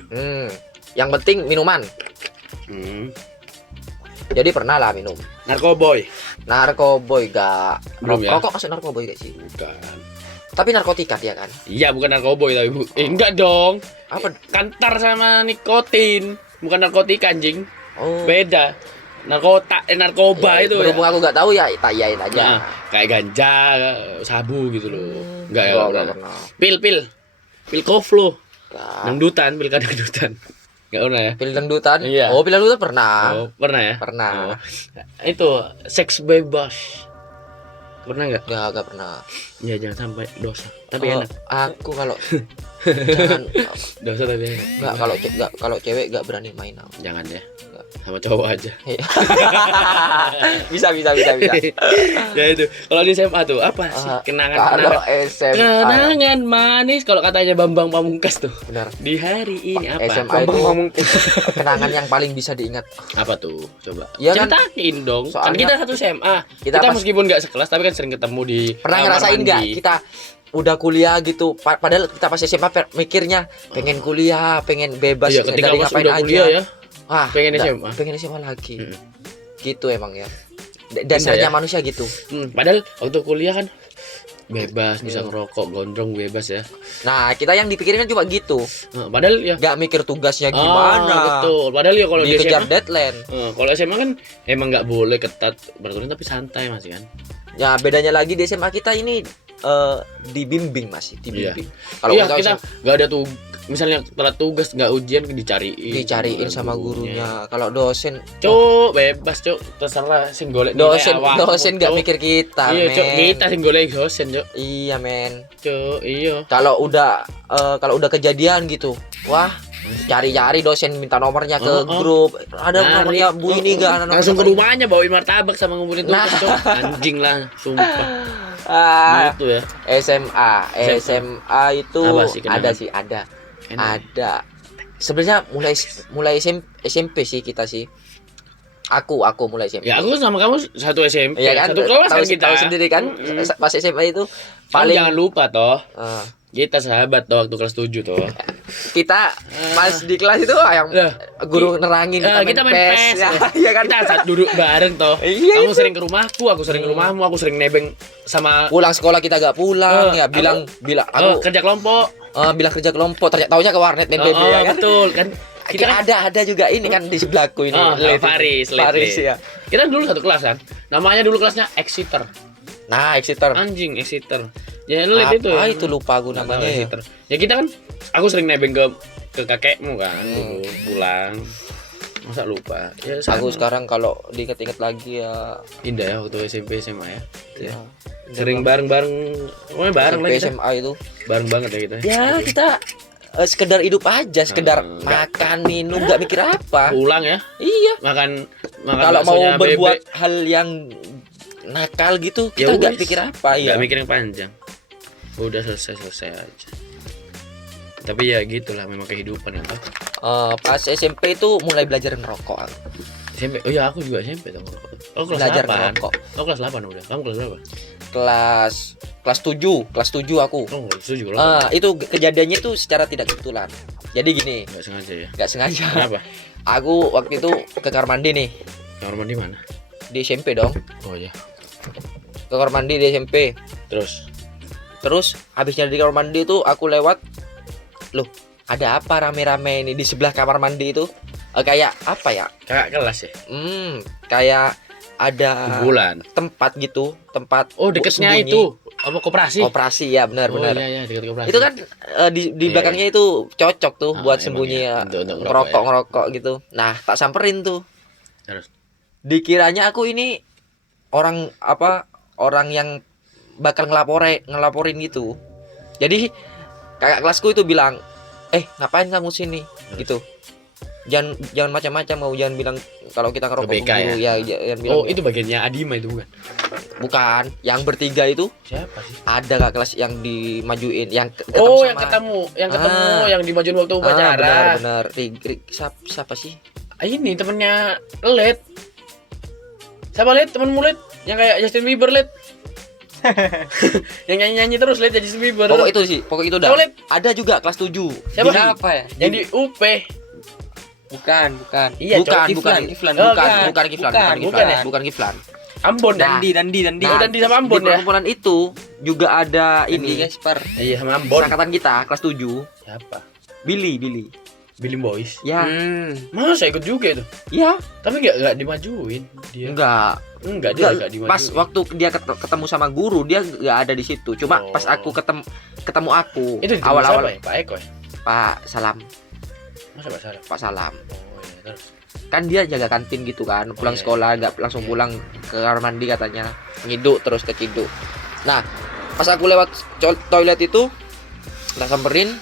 Yang penting minuman. Hmm. Jadi pernah lah minum. Narkoboy. Narkoboy gak. Belum ya? Rokok masuk narkoboy gak sih? Bukan. Tapi narkotika dia kan. Iya, bukan narkoboy tapi enggak dong. Apa? Kantar sama nikotin, bukan narkotika anjing. Oh. Beda. Narkoba Ya, itu berhubung ya. aku gak tahu ya tak iyain aja. Nah, kayak ganja, sabu gitu loh. Enggak ya, Gua enggak. gak pernah. Pil koflo. Gak. Dangdutan, pil dangdutan. Enggak pernah ya? Pil dangdutan? Iya. Oh, pil dangdutan pernah. Oh, pernah ya? Pernah. Oh. Itu seks bebas. Pernah enggak? Gak pernah. Ya jangan sampai dosa. Tapi Oh, enak. Aku kalau jangan Dosa tapi enak. nggak kalau cewek gak berani main aku. Jangan ya. Nggak. Sama cowok aja. bisa. Ya itu. Kalau di SMA tuh apa sih kenangan Kalau SMA kenangan manis kalau katanya Bambang Pamungkas tuh. benar. Di hari ini apa? SMA itu kenangan yang paling bisa diingat. Apa tuh? Coba. Ya kan? Ceritain dong. Kan Soalnya kita satu SMA. Kita, kita pas- meskipun nggak sekelas tapi kan sering ketemu di Pernah kamar ngerasain mandi. nggak kita udah kuliah gitu padahal kita pas SMA mikirnya pengen kuliah, pengen bebas Iya, ketika dari pas ngapain udah aja. kuliah ya. Wah, pengen nggak, SMA. pengen SMA lagi. Mm. Gitu emang ya. Dasarnya ya? manusia gitu. Padahal waktu kuliah kan bebas, bisa Iya. ngerokok, gondrong bebas ya. Nah, kita yang dipikirin kan cuma gitu. Padahal ya Nggak mikir tugasnya Ah, gimana. betul. Padahal ya kalau di Dikejar SMA deadline. kalau SMA kan emang nggak boleh ketat peraturan tapi santai masih kan. Ya, bedanya lagi di SMA kita ini dibimbing masih, dibimbing. Kalau Iya, kita kita nggak ada tuh misalnya telat tugas nggak ujian dicariin sama gurunya. Kalau dosen Cuk, bebas cuk, terserah sing golek nilai awakmu, dosen nggak Cuk. mikir kita, Iya, cuk, men. kita sing golek dosen, cuk. Iya, men. Cuk, iya. Kalau udah kejadian gitu, wah, cari-cari dosen minta nomornya ke grup. Ada nomornya Bu ini enggak? Langsung ke rumahnya bawain martabak sama ngumpulin tuh, Nah. Cuk. Anjing lah, sumpah. Ah, Gitu ya. SMA itu Apa sih kenangan? ada sih, ada. Enak. Ada. Sebenarnya mulai SMP sih kita sih. Aku mulai SMP. Ya aku sama kamu satu SMP, Iya kan? satu kelas kan kita. Tahu sendiri kan? Mm-mm. Pas SMA itu Kamu paling jangan lupa toh, eh, kita sahabat toh waktu kelas 7 toh. kita pas di kelas itu yang Lah, guru nerangin kita main PES ya. Iya kan? Kita saat duduk bareng toh. Iya, Kamu sering ke rumahku, aku sering ke rumahmu, aku sering nebeng sama Pulang sekolah kita gak pulang ya, bilang aku kerja kelompok. bilang kerja kelompok, ternyata taunya ke warnet main BB ya kan. Betul kan. Kita kan ada juga ini kan di sebelahku ini. Late. Faris ya. Kita dulu satu kelas kan. Namanya dulu kelasnya Exeter. Nah, Exeter. Anjing Exeter. Ya lu lihat itu. Ah, ya. itu lupa aku namanya ya. Exeter. Ya kita kan aku sering nebeng ke kakekmu kan dulu pulang. Masa lupa? Ya sama. Aku sekarang kalau diinget-inget lagi ya Indah ya waktu SMP SMA ya. ya, Sering bareng-bareng. Pokoknya bareng lah SMP, kita. SMA itu. Bareng banget ya kita. Ya, kita sekedar hidup aja, sekedar enggak. makan, minum, nggak mikir apa. Pulang ya. Iya. Makan Kalau mau baksonya berbuat bebek. hal yang nakal gitu, Ya kita nggak wis. pikir apa ya. Nggak mikir yang panjang. Udah selesai aja. Tapi ya gitulah memang kehidupan ya toh. Pas SMP itu mulai belajar ngerokok aku. SMP. Oh ya aku juga SMP tau ngerokok. Oh kelas Belajar 8. ngerokok. Oh kelas 8 udah. Kamu kelas berapa? Kelas 7 aku. Oh setuju kalau Itu kejadiannya tuh secara tidak kebetulan. Jadi gini, nggak sengaja ya. nggak sengaja. Kenapa? Aku waktu itu ke kamar mandi nih, Kamar mandi mana? di SMP dong. Oh ya. ke kamar mandi di SMP. Terus habisnya di kamar mandi itu aku lewat, loh ada apa rame-rame ini di sebelah kamar mandi itu? Kayak apa ya? Kakak kelas ya? Kayak ada Bulan. tempat gitu, tempat Oh, deketnya sembunyi. itu apa koperasi? Koperasi ya, benar-benar. Oh iya dekat koperasi. Itu kan di belakangnya itu cocok tuh buat emang sembunyi ya, ya, untuk ngerokok gitu. Nah, tak samperin tuh. Terus Dikiranya aku ini orang yang bakal ngelaporin gitu. Jadi kakak kelasku itu bilang, ngapain kamu sini gitu. Jangan macam-macam, jangan bilang kalau kita ngerokok BK ke guru ya? jangan bilang. Oh, itu bagiannya Adima itu bukan? Bukan, yang bertiga itu Siapa sih? ada kakak kelas yang dimajuin, yang Oh, yang sama- ketemu, yang dimajuin waktu upacara. benar. Siapa sih? Ini temennya Led. Siapa Led? Temenmu Led? Yang kayak Justin Bieber Led. Yang nyanyi-nyanyi terus Led, Justin Bieber. Pokok itu dah. Siapa, Led? Ada juga kelas 7. Siapa? Siapa ya? Yang di UP. Bukan. Iya, bukan Kiflan. Kiflan. Oh, Bukan Kiflan. bukan ya? Bukan Kiflan. Ambon ya? Dandi. Oh, Dandi sama Ambon di ya? perkumpulan itu juga ada Ini ini Gaspar. Iya, sama Ambon. angkatan kita kelas 7. Siapa? Billy. Billy Boys. Ya. Masa ikut juga itu? Ya, Tapi enggak dimajuin dia. enggak. Enggak, dia enggak dimajuin. Pas waktu dia ketemu sama guru, dia enggak ada di situ. Cuma Oh. pas aku ketemu aku itu awal-awal siapa ya? Pak Eko ya? Pak Salam. Masa Pak Salah? Pak Salam. Oh iya, terus. Kan dia jaga kantin gitu kan, pulang iya. sekolah nggak langsung pulang ke kamar mandi katanya, ngiduk terus ke ciduk. Nah, pas aku lewat toilet itu tak samperin.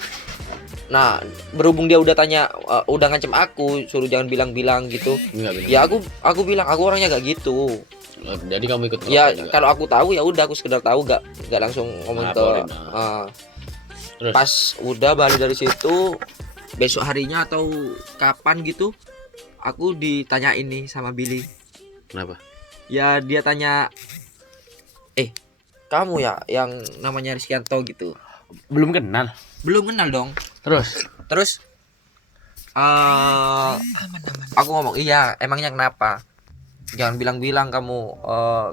Nah, berhubung dia udah tanya, udah ngancem aku, suruh jangan bilang-bilang gitu. Enggak bilang. Ya aku bilang aku orangnya gak gitu. Jadi kamu ikut Ya ngerokok juga? kalau aku tahu ya udah, aku sekedar tahu, gak langsung ngomong ke. Laporin, Terus? Pas udah balik dari situ, besok harinya atau kapan gitu, aku ditanyain nih sama Billy. Kenapa? Ya dia tanya, kamu ya yang namanya Rizkyanto gitu. Belum kenal. Belum kenal dong. Terus Aku ngomong, iya, emangnya kenapa? Jangan bilang-bilang kamu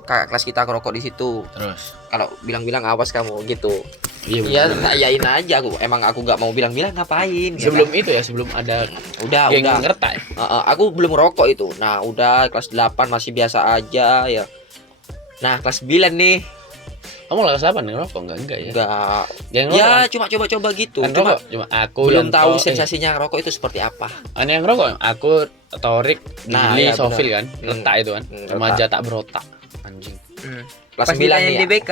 kakak kelas kita ngerokok di situ. terus. Kalau bilang-bilang awas kamu gitu. Iya. Iya, bener. tanyain aja aku. Emang aku nggak mau bilang-bilang ngapain? ya Sebelum kan? itu ya, sebelum ada udah. geng ngerta ya? Aku belum ngerokok itu. Nah, udah kelas 8 masih biasa aja ya. Nah, kelas 9 nih. Kamu kelas 8 ngerokok enggak ya? Enggak. Geng Ya, rokok. cuma coba-coba gitu. Kan Cuma rokok cuma aku belum tahu Yanto, sensasinya ngerokok itu seperti apa. Aneh yang rokok, aku Torik, Nah, Billy, ya, Sofil kan, Hmm. letak itu kan, Hmm, remaja tak berotak, anjing. Kelas Pas 9 ditanya nih ya. DBK,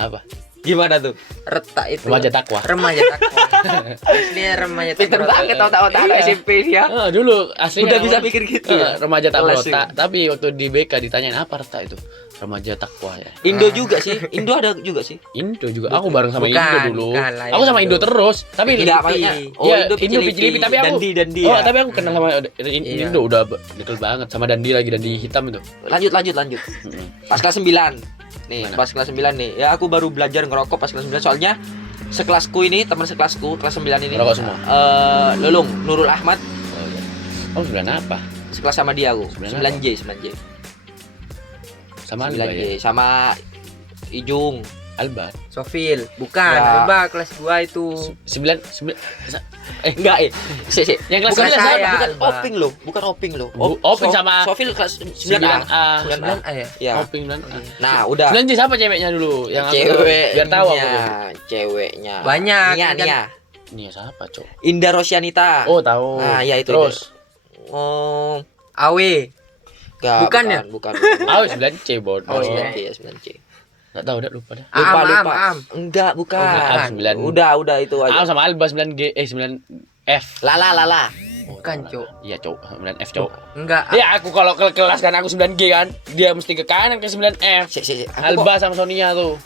Apa? Gimana tuh? retak itu. Remaja takwa. Remaja takwa. Aslinya remaja Pinter takwa. banget otak-otak anak Iya. SMP dia. Dulu aslinya Udah bisa namanya- mikir gitu ya. Remaja tak Kelas berotak, tapi waktu di BK ditanyain apa retak itu? Remaja takwa ya. Indo juga sih. Indo ada juga sih. Indo juga, aku bareng sama Bukan, Indo dulu. bukan lah, Aku sama Indo. Indo terus, tapi Tidak maksudnya. Oh, Iya, Indo Indo Picilipi, tapi aku Dandi Oh, ya. tapi aku kenal sama Iya. Indo udah deket banget sama Dandi lagi, Dandi hitam itu. Lanjut. Pas kelas 9. Nih, Mana? pas kelas 9 nih. Ya aku baru belajar ngerokok pas kelas 9 soalnya sekelasku ini, teman sekelasku kelas 9 ini. Ngerokok semua? Lulung, Nurul Ahmad, Oh, bulan apa? sekelas sama dia aku. 9 9J. Sama Alba 9J ya? sama Ijung. Alba. Sofil, bukan. Ya. Coba kelas 2 itu. 9 Enggak, Si. Yang kelas Bukan 9 saya. siapa? bukan Alba. Oping loh, bukan Oping loh. Oping sama Sofil kelas 9A. 9A. 9A ya? Ya. Oping 9A. Nah, udah. 9J siapa ceweknya dulu? Yang aku tahu. Ceweknya, Biar tahu aku dulu. ceweknya. Banyak, Nia, kan? Nia. Nia siapa, Cok? Indah Rosyanita. Oh, tahu. Nah, ya itu. Terus Oh, Awe. enggak, Bukan ya? Bukan. Oh, 9C bodoh. Oh, 9C ya, 9C. Enggak tahu, udah lupa dah. Lupa. Am. Enggak, bukan. Am 9. Udah itu aja. Ah, sama Alba 9F. Lala. Bukan, Cok. Iya, Cok. 9F, Cok. Enggak. Ya, aku kalau ke kelas kan aku 9G kan. Dia mesti ke kanan ke 9F. Si. Alba sama Sonia tuh.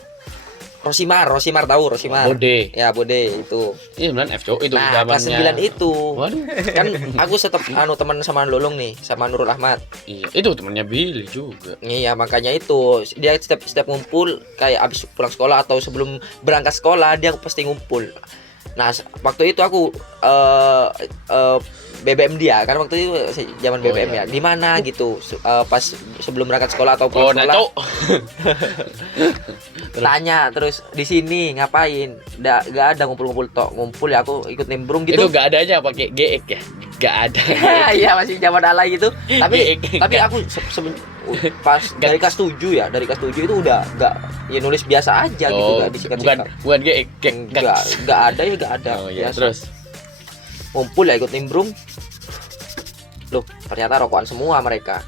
Rosimar tahu Rosimar. Bode. Ya, Bode itu. Iya, 9F, Cok. Itu Nah, kelas zamannya. 9 itu. Waduh. Kan aku tetap teman sama Lulung nih, sama Nurul Ahmad. Iya, itu temannya Billy juga. Iya, makanya itu dia setiap ngumpul kayak abis pulang sekolah atau sebelum berangkat sekolah dia pasti ngumpul. Nah, waktu itu aku BBM dia kan waktu itu zaman BBM ya. Di mana gitu pas sebelum berangkat sekolah atau pulang sekolah. Cok. Tanya terus di sini ngapain? Gak ada ngumpul-ngumpul tok. Ngumpul ya aku ikut nimbrung gitu. Itu gak ada aja pakai GX ya. Gak ada. Iya masih zaman alay gitu. Tapi Gak. aku pas dari kelas 7 ya, dari kelas 7 itu udah gak ya nulis biasa aja gitu, gak disikat-sikat. Bukan GX. Gak ada ya gak ada. Oh iya, Biasa. terus. Ngumpul ya ikut nimbrung. Loh, ternyata rokokan semua mereka.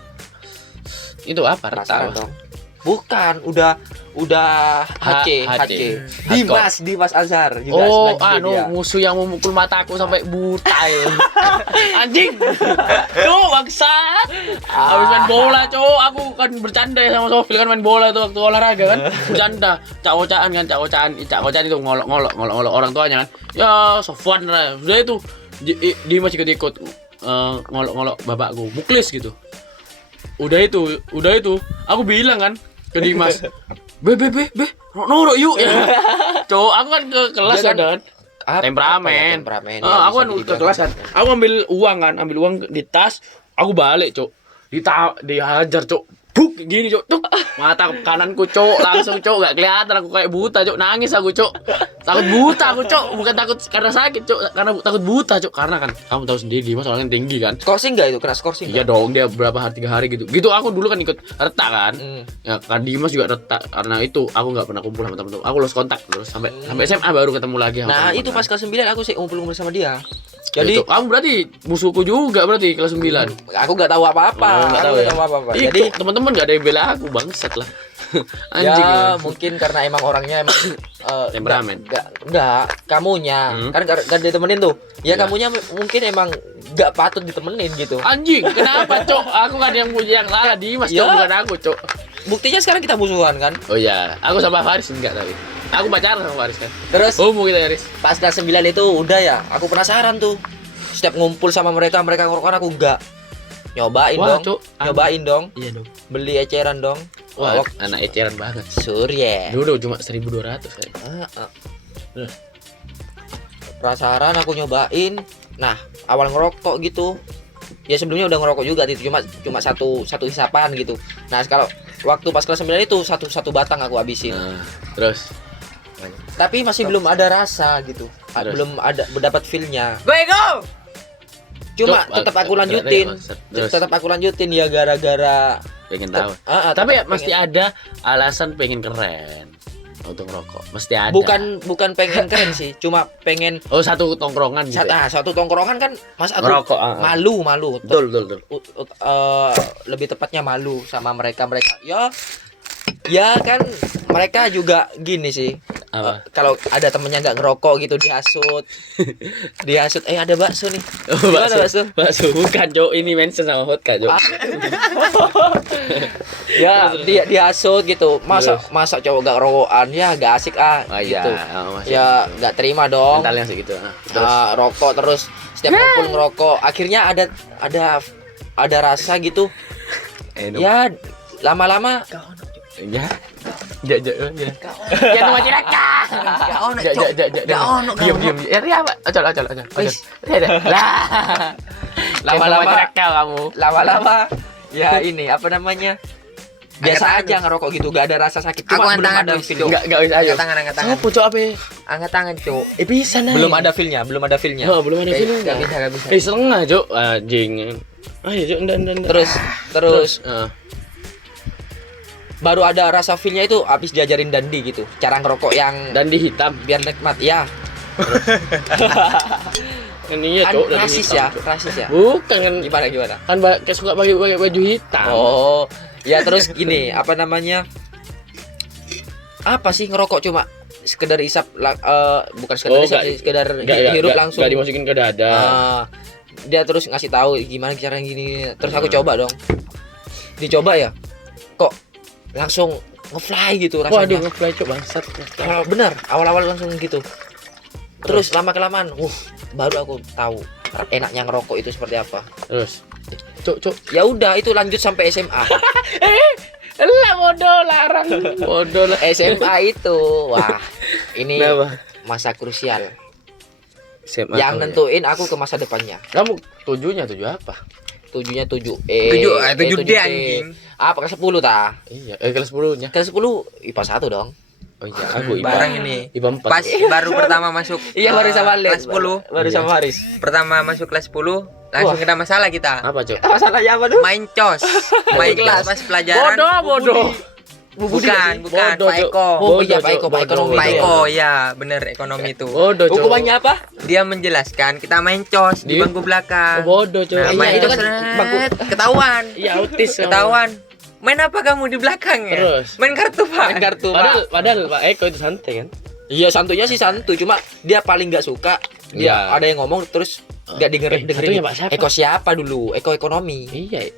Itu apa? Penasaran Retawa. dong. Bukan, udah HC. Dimas Azhar juga Oh, sebelah dia. musuh yang memukul mataku sampai buta ya. Anjing. Cok, bangsat. Habis main bola, cok. Aku kan bercanda ya sama Sofil kan main bola tuh waktu olahraga kan. Bercanda. Cak-ocakan itu ngolok orang tuanya kan. Ya, Sofwan lah. Udah itu Dimas ikut-ikut ngolok-ngolok bapakku. Muklis gitu. Udah itu. Aku bilang kan ke Dimas, be, noro yuk ya. Cowok, aku kan ke kelas Dia kan kan. Temperamen. Aku kan ke kelas kan. Aku ambil uang di tas. Aku balik, cok. Dihajar, cok. Buk gini, cok. Tuk. Mata kananku, cok. Langsung, cok. Gak kelihatan aku kayak buta, cok. Nangis aku, cok. Takut buta aku, cok. Bukan takut karena sakit, cok. Karena takut buta, cok. Karena kan kamu tahu sendiri Dimas orangnya tinggi kan. Skorsing enggak itu? Kena skorsing? Iya dong, dia berapa hari 3 hari gitu. Gitu aku dulu kan ikut retak kan. Ya kan Dimas juga retak. Karena itu aku enggak pernah kumpul sama teman-teman. Aku lost kontak terus sampai SMA baru ketemu lagi sama Nah, teman-teman. itu pas kelas 9 aku sih ngumpul-ngumpul sama dia. Jadi itu, kamu berarti musuhku juga berarti kelas 9. aku enggak tahu apa-apa. Oh, nggak tahu Aku ya? nggak tahu apa-apa. Itu Jadi teman-teman enggak ada yang bela aku, bangsat lah. Anjing. ya ya. mungkin karena emang orangnya emang Temperamen. enggak kamunya kan gak ditemenin tuh ya, Iya. kamunya mungkin emang enggak patut ditemenin gitu. Anjing, kenapa, Cok? Aku kan yang punya yang salah, Dimas, Cok, Ya. bukan aku, Cok. Buktinya sekarang kita musuhan kan. Oh iya, aku sama Faris enggak tapi. Aku pacaran sama Faris kan. Terus Homo kita, Faris. pas kelas 9 itu udah ya, aku penasaran tuh. Setiap ngumpul sama mereka ngerokok, aku enggak. Nyobain Wah, dong. Cuk. Nyobain dong. Iya dong. Beli eceran dong. Wah, anak eceran banget. Surya. Dulu cuma 1.200 kali. Penasaran aku nyobain. Nah, awal ngerokok gitu. Ya sebelumnya udah ngerokok juga itu cuma satu hisapan gitu. Nah, kalau waktu pas kelas 9 itu satu batang aku habisin. Nah, terus Tapi masih belum ada rasa gitu. Terus? Belum ada mendapat feel-nya. Go! Cuma Cuk, tetap aku lanjutin. terus Tetap aku lanjutin ya gara-gara pengen tahu. Tapi Tapi ya mesti ada alasan pengen keren untuk ngerokok. Mesti ada. bukan pengen keren sih, cuma pengen Oh, satu tongkrongan gitu. Ya? satu tongkrongan kan Mas aku Ngerokok. malu. Betul. Lebih tepatnya malu sama mereka. Ya kan mereka juga gini sih. Apa? Kalau ada temennya nggak ngerokok gitu dihasut. Ada bakso nih. Oh, Gimana bakso bukan, Cok. Ini mention sama vodka, Cok. Ya dia dihasut gitu. Masa cowok gak rokokan ya gak asik gitu. Ya nggak terima dong. Mentalnya segitu. Terus Rokok terus setiap kumpul ngerokok. Akhirnya ada rasa gitu. Ya lama-lama ya. Ya. Ya nama ciraka. Gak ono, Ja. Cok. Gak ono. Diam. Ya, apa? Acol. Wis. Lah. Lama-lama- ciraka kamu. lama-lama ya ini apa namanya? Biasa aja ngerokok gitu, gak ada rasa sakit. Aku Cuma angkat belum tangan, ada Wis. feel. Enggak bisa ayo. Angkat tangan. Sopo, Cok, ape? Angkat tangan, Cok. Bisa nih. Belum ada feel-nya. Oh, belum ada Gak feeling. bisa. Setengah, Cok. Anjing. Ayo, Cok, ndan. Terus baru ada rasa feel-nya itu habis diajarin Dandi gitu. Cara ngerokok yang dan di hitam. biar nikmat ya. Kan iya, Kan Cok, dan di rasis hitam, ya, Cok. rasis ya. Bukan kan Gimana? kan kayak suka pakai baju hitam. Oh, ya terus gini, apa namanya? Apa sih ngerokok cuma sekedar isap bukan sekedar Oh, isap nggak- sih, sekedar Nggak hirup langsung. Enggak dimasukin ke dada. Dia terus ngasih tahu gimana cara gini. Terus aku coba dong. Dicoba ya. Kok langsung ngefly gitu Waduh, rasanya. ngefly, Cok, bangsat. Bener, awal-awal langsung gitu. Terus lama kelamaan, baru aku tahu enaknya ngerokok itu seperti apa. Terus Cok. Ya udah, itu lanjut sampai SMA. Lah bodoh larang. Bodoh lah. SMA itu, wah, ini Kenapa? masa krusial. SMA Yang tahu ya. nentuin aku ke masa depannya. Kamu tujuh apa? Tujuhnya 7E. 7D anjing. Apa kelas 10 ta? Iya, kelas 10-nya. Kelas 10 IPA 1 dong. Oh iya, aku IPA. Bareng ini. IPA 4. Pas baru pertama masuk Iya baru sama kelas 10. Baru Iya. sama Haris. Pertama masuk kelas 10 langsung kena masalah kita. Apa, Cok? Masalahnya apa tuh? Main cos. Main kelas pas pelajaran. Bodoh. Bukan, Bodoh, Pak Cok. Eko. Oh iya Bodoh, Pak Eko, Cok. Pak Ekonomi. Pak Bodoh. Eko, ya bener ekonomi itu. Bodoh, Cok. Hukumannya apa? Dia menjelaskan kita main cos di Di- bangku belakang. Oh, bodoh, Cok. Nah, Iya, main itu cos kan seret, bangku- ketahuan. Iya, autis. kamu. Ketahuan. Main apa kamu di belakang ya? Terus? Main kartu, Pak. Main kartu, Padahal, Pak. Pak Eko itu santai kan? Iya santunya sih santu, cuma dia paling nggak suka dia Iya. ada yang ngomong terus nggak dengerin. satunya Pak siapa? Eko siapa dulu? Eko ekonomi. Iya,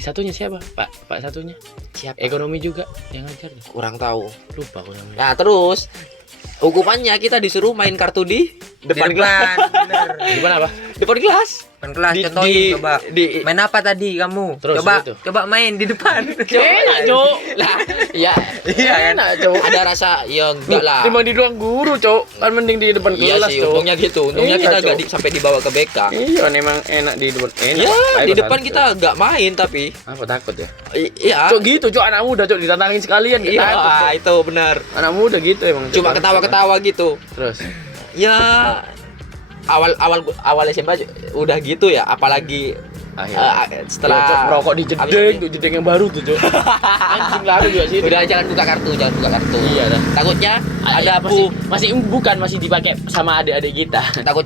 satunya siapa? Pak satunya. Siapa? Ekonomi juga yang ngajar. Kurang tahu. Lupa aku namanya. Nah terus hukumannya kita disuruh main kartu di depan kelas. Bener. Gimana apa? Depan kelas. Depan kelas Di- contohin di- coba. di- Main apa tadi kamu? Terus, coba itu. coba main di depan. Enak, Cok. Lah, ya Iya kan? Enak, Cok. ada rasa ya enggak lah. Timbang di ruang guru, Cok. Kan mending di depan Iya kelas, sih, Cok. untungnya gitu. Untungnya Iya, kita Cok. enggak sampai dibawa ke BK. Iya, memang enak di depan. Enak. Ya, Ayo, di Pak, depan santai. kita enggak main tapi Apa takut ya? iya. Cok gitu, Cok. Anak muda, Cok. Ditantangin sekalian. Nggak Iya, takut, Cok. itu benar. Anak muda gitu emang. Cok. Cuma ketawa-ketawa gitu. Terus. Ya awal SMA udah gitu ya, apalagi setelah Cok, merokok di habis jedeng, ini. tuh jedeng yang baru tuh, Cok. Anjing lalu juga sih. Udah jangan buka kartu, jangan buka kartu. Iya dah. Takutnya ada masih dipakai sama adik-adik kita. takut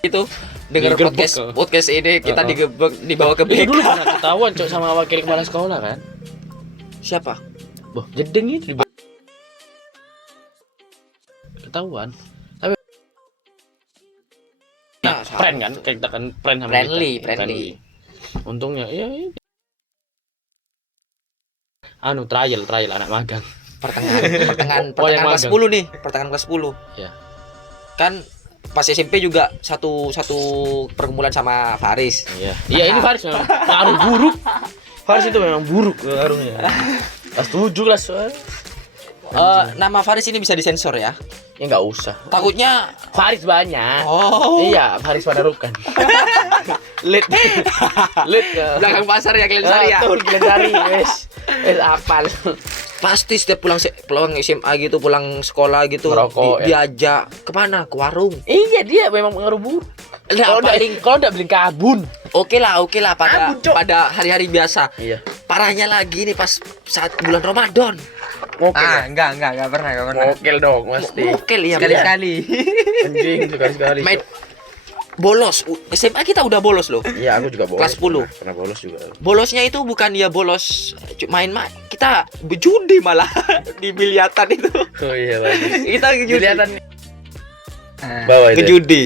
itu dengar Digerebek, podcast ini kita Oh. digebek dibawa ke Itu BK. dulu pernah ketahuan, Cok, sama wakil kepala sekolah kan. Siapa? Boh, jedeng itu ketahuan. Tapi Nah, prank kan, kita kan prank sama Friendly, kita. friendly. Untungnya ya. Anu trial anak magang. pertengahan Oh, yang kelas magang. 10 nih, pertengahan kelas 10. Iya. Kan pas SMP juga satu pergumulan sama Faris. Iya. Iya, ini Faris memang pengaruh buruk. Faris itu memang buruk pengaruhnya. Kelas 7 kelas. Nama Faris ini bisa disensor ya. Ya enggak usah. Takutnya Faris banyak. oh Iya, Faris Padarukan. Lit. Lit. belakang pasar ya kalian cari ya. Betul, kalian cari, wes. Wes apal. Pasti setiap pulang SMA gitu, pulang sekolah gitu, Ngerokok, diajak kemana? Ke warung. Iya, dia memang pengaruh buruk. Nah, Kalau paling udah beli kabun. oke lah pada Kabut, Cok. pada hari-hari biasa. Iya. Parahnya lagi nih pas saat bulan Ramadan. Ah, enggak pernah. Mokel dong, pasti. Oke ya. Sekali-sekali. Anjing sekali-sekali. Main bolos. SMA kita udah bolos loh. Iya, aku juga bolos. Kelas 10. Pernah bolos juga. Bolosnya itu bukan ya bolos main-main, kita berjudi malah di biliatan itu. Oh iya, bagus. Kita judi. Kelihatan Ah, bawah itu. Ngejudi.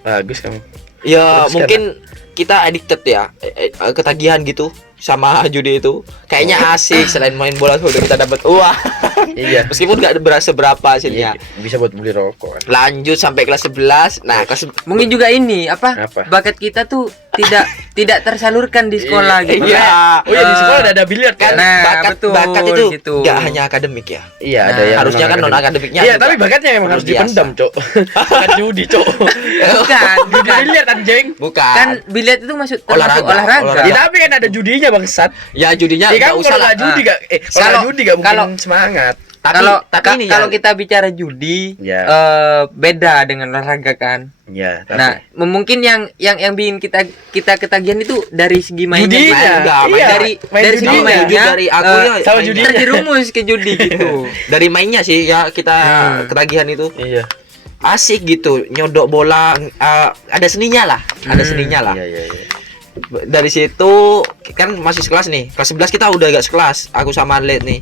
Bagus kamu. Ya Terus mungkin kita addicted ya, ketagihan gitu sama judi itu. Kayaknya asik selain main bola udah kita dapat uang. Iya. Meskipun nggak berasa berapa hasilnya. Bisa buat beli rokok kan. Lanjut sampai kelas 11. Nah, kelas mungkin juga ini apa? Bakat kita tuh tidak tersalurkan di sekolah gitu. Iya. Oh iya, di sekolah ada biliar kan? Nah, bakat itu gitu. nggak hanya akademik ya. Iya, ada yang Harusnya kan non akademiknya. Iya, tapi bakatnya memang harus harus biasa. dipendam, Cok. Bukan judi, Cok. Bukan. Judi biliar anjing. Bukan. Kan biliar itu termasuk Olahraga. olahraga. Ya, tapi kan ada judinya, bangsat. Ya judinya Ya nggak kan usah kalau lah. nggak judi nggak Kalau- kalau nggak judi nggak mungkin kalau- semangat. Tapi ini ya. kalau kita bicara judi Ya. beda dengan olahraga kan. Ya, Nah, mungkin yang bikin kita ketagihan itu dari segi mainnya. Judinya. Enggak, Iya, dari main dari segi judinya. mainnya Dari aku ya sama mainnya. judinya. terjerumus ke judi gitu. Dari mainnya sih ya kita ketagihan itu. Iya. Asik gitu, nyodok bola, ada seninya lah, ada seninya lah. Iya. Dari situ kan masih sekelas nih, kelas 11 kita udah gak sekelas, aku sama Led nih.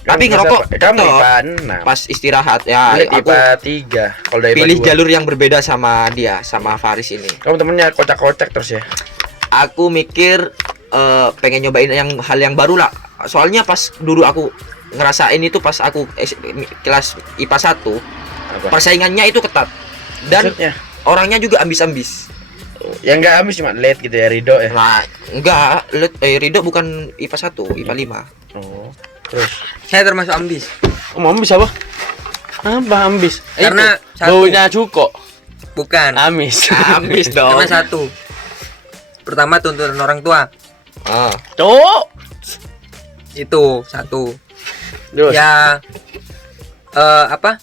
Tapi ngerokok kamu tetep IPA 6. pas istirahat ya. Aku IPA 3. Kalau dari pilih IPA 2. jalur yang berbeda sama dia, sama Faris ini. Kamu temennya kocak-kocak terus ya? Aku mikir pengen nyobain hal yang baru lah. Soalnya pas dulu aku ngerasain itu pas aku kelas IPA 1, Apa? persaingannya itu ketat. Dan Maksudnya? orangnya juga ambis-ambis. Yang enggak habis cuma late gitu ya, Rido ya. Nah, enggak, Rido bukan IPA 1, IPA 5. Oh. Terus Saya termasuk ambis. kamu bisa apa? Apa ambis? Karena Itu, satu. baunya cuko. Bukan. Amis. Ambis dong. Karena satu. Pertama tuntutan orang tua. Ah, Cok. Itu satu. Terus. Ya apa?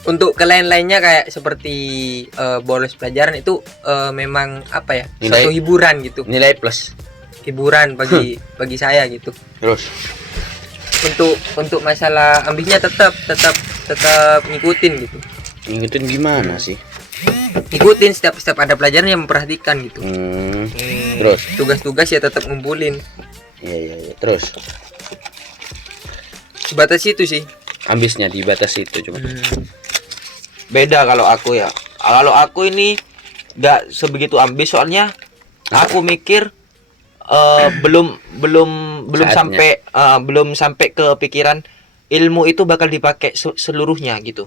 Untuk ke lain-lainnya kayak seperti bolos pelajaran itu memang apa ya? Nilai- Suatu hiburan gitu. Nilai plus. Hiburan bagi saya gitu. Terus. Untuk masalah ambisnya tetap ngikutin gitu. Ngikutin gimana sih? Ngikutin setiap ada pelajaran yang memperhatikan gitu. Terus. Tugas-tugas ya tetap ngumpulin. Iya. Terus. Sebatas itu sih. Ambisnya di batas itu cuma. beda kalau aku ya. Kalau aku ini nggak sebegitu ambis soalnya aku mikir belum Saatnya. sampai belum sampai ke pikiran ilmu itu bakal dipakai seluruhnya gitu.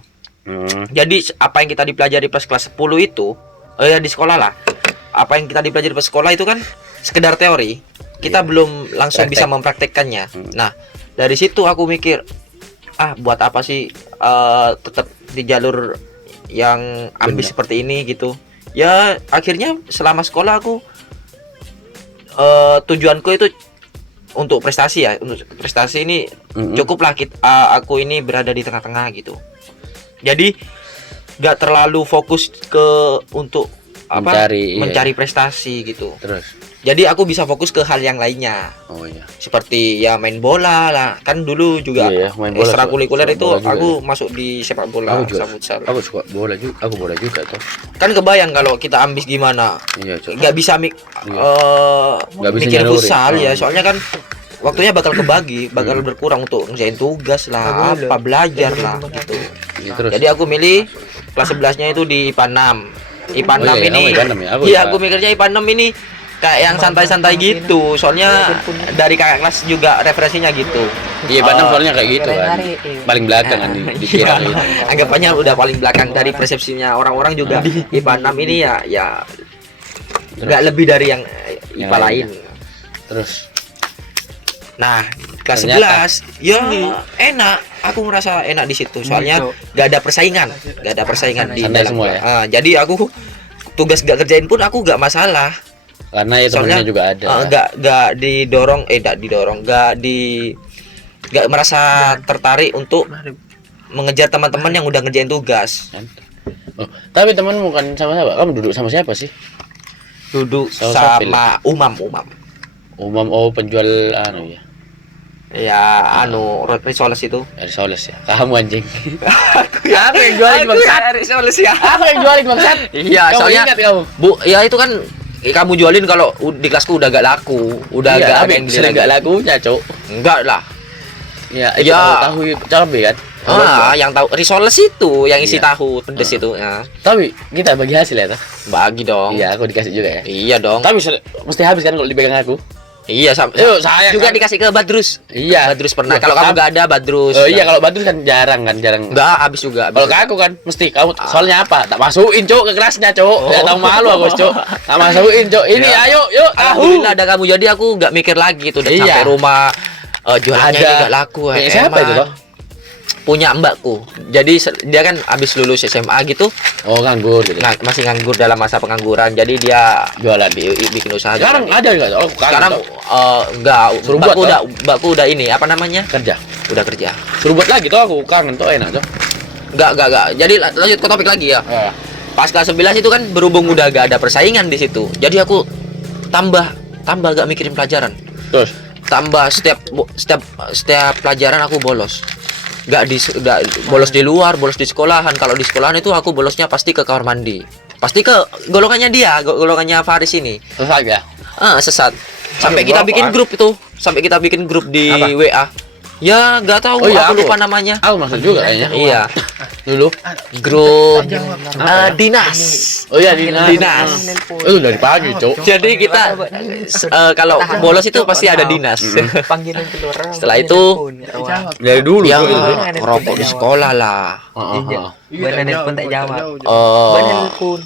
Jadi apa yang kita dipelajari pas kelas 10 itu ya di sekolah lah. Apa yang kita dipelajari pas sekolah itu kan sekedar teori. Kita Iya. belum langsung Praktek. bisa mempraktekkannya. Nah, dari situ aku mikir buat apa sih tetap di jalur yang ambis Bener. seperti ini gitu. Ya akhirnya selama sekolah aku tujuanku itu untuk prestasi ya. Untuk prestasi ini cukuplah aku ini berada di tengah-tengah gitu. Jadi nggak terlalu fokus ke untuk mencari prestasi gitu. Terus. Jadi aku bisa fokus ke hal yang lainnya. Oh iya. Seperti ya main bola lah. Kan dulu juga Iya, main bola. ekstrakurikuler Sepak itu bola juga aku ya. masuk di sepak bola, Aku juga. futsal. Aku suka bola juga. Aku bola juga tuh. Kan kebayang kalau kita ambis gimana. Iya, Cok. Nggak bisa Nggak bisa mikir nyalurin. futsal ya. Oh. Soalnya kan waktunya bakal kebagi, bakal berkurang untuk ngerjain tugas lah, apa belajar lah gitu. Iya, terus. Jadi aku milih kelas 11-nya itu di IPA 6. IPA 6 Oh, iya, ini. kamu IPA 6 ya? Aku Iya, IPA. aku mikirnya IPA 6 ini kayak yang santai-santai gitu. Soalnya dari kakak kelas juga referensinya gitu. Iya, Bandung soalnya kayak gitu kan. Paling belakang kan dikira Iya, gitu. anggapannya udah paling belakang dari persepsinya orang-orang juga. IPA 6 ini ya nggak lebih dari yang Yang IPA lain. lainnya. Terus. Nah, kelas Ternyata. 11 ya enak. Aku ngerasa enak di situ. Soalnya nggak ada persaingan, di Santai dalam. semua ya? Jadi aku tugas nggak kerjain pun aku nggak masalah. Karena ya Soalnya temennya juga ada. nggak nggak merasa tertarik untuk mengejar teman-teman yang udah ngerjain tugas. Kan? Oh, tapi temanmu kan sama siapa? Kamu duduk sama siapa sih? Duduk Sama sama Umam. Umam, penjual anu ya. Ya Risoles itu. Risoles ya. Kamu anjing. Aku yang jualin bangsat. Risoles ya. Aku yang jualin bangsat. Iya, Kamu soalnya ingat kamu? Bu, ya itu kan kamu jualin kalau di kelasku udah gak laku, udah Iya, gak ada tapi yang beli sering lagi. gak lakunya, Cok. Enggak lah. Ya, itu Ya. tahu cabai kan. Yang tahu Risoles itu yang isi Iya. tahu pedes itu ya. Tapi kita bagi hasil ya, toh. Bagi dong. Iya, aku dikasih juga ya. Iya dong. Tapi mesti habis kan kalau dipegang aku. Iya sama. Yuk, saya juga kan. dikasih ke Badrus. Iya. Badrus pernah. Iya, Kalau kamu tapi- gak ada Badrus. Oh iya, kalau Badrus kan jarang. enggak habis juga. Kalau ke aku kan mesti kamu soalnya apa? Tak masukin, Cok, ke kelasnya, Cok. Ya tahu malu aku, Cok. Tak masukin, Cok. Ini ayo, yuk, tahu. Alhamdulillah ada kamu, jadi aku nggak mikir lagi tuh udah Iya. sampai rumah jualannya Ada. ini nggak laku. Punya siapa itu, toh? Punya mbakku. Jadi dia kan habis lulus SMA gitu, Oh, nganggur gitu. masih nganggur dalam masa pengangguran. Jadi dia Jualan. bikin usaha. Sekarang jualan. ada enggak? Oh, Sekarang Tau. enggak. Suruh Mbakku buat, mbakku udah ini apa namanya? kerja. Udah kerja. Suruh buat lagi tuh, aku kangen tuh, enak tuh. Enggak. Jadi lanjut ke topik lagi ya. Pas kelas 11 itu kan berhubung udah gak ada persaingan di situ. Jadi aku tambah gak mikirin pelajaran. Terus Tambah setiap pelajaran aku bolos. Gak bolos di luar, bolos di sekolahan. Kalau di sekolahan itu aku bolosnya pasti ke kamar mandi. Pasti ke golongannya dia, golongannya Faris ini. terus aja. Sesat. Sampai kita bikin grup itu. Sampai kita bikin grup di Apa? WA. Ya nggak tahu, Oh iya, aku aku. lupa namanya. Aku masuk juga kayaknya. Iya, Dulu. grup dinas. Oh iya, dinas. Itu dari pagi, Cok. Jadi kita kalau bolos itu pasti ada dinas. Panggilan keluar. Setelah itu Dari dulu. ya Cok, itu. ngerokok di sekolah lah. Benar nelpon tak jawab. Eh,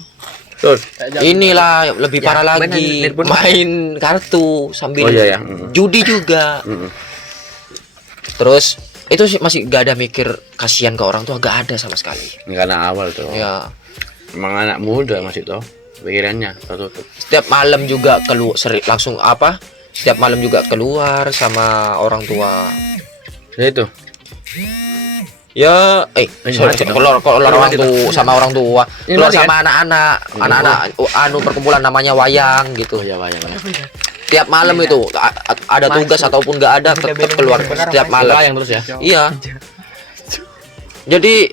Terus. inilah lebih Ya, parah bener, lagi, nelpon. main kartu sambil Oh, iya, ya. judi juga. Mm-mm. Terus itu sih masih gak ada mikir kasihan ke orang tua, gak ada sama sekali. Ini karena awal tuh. Ya, Emang anak muda masih tuh pikirannya tertutup. setiap malam juga langsung apa? Setiap malam juga keluar sama orang tua. Ya itu. Ya, kalau orang tua sama orang tua, Ini keluar mati, sama anak-anak perkumpulan namanya wayang gitu. Oh ya wayang. Tiap malam itu ada tugas ataupun nggak ada tetap keluar setiap malam. Wayang terus ya. Iya. Jadi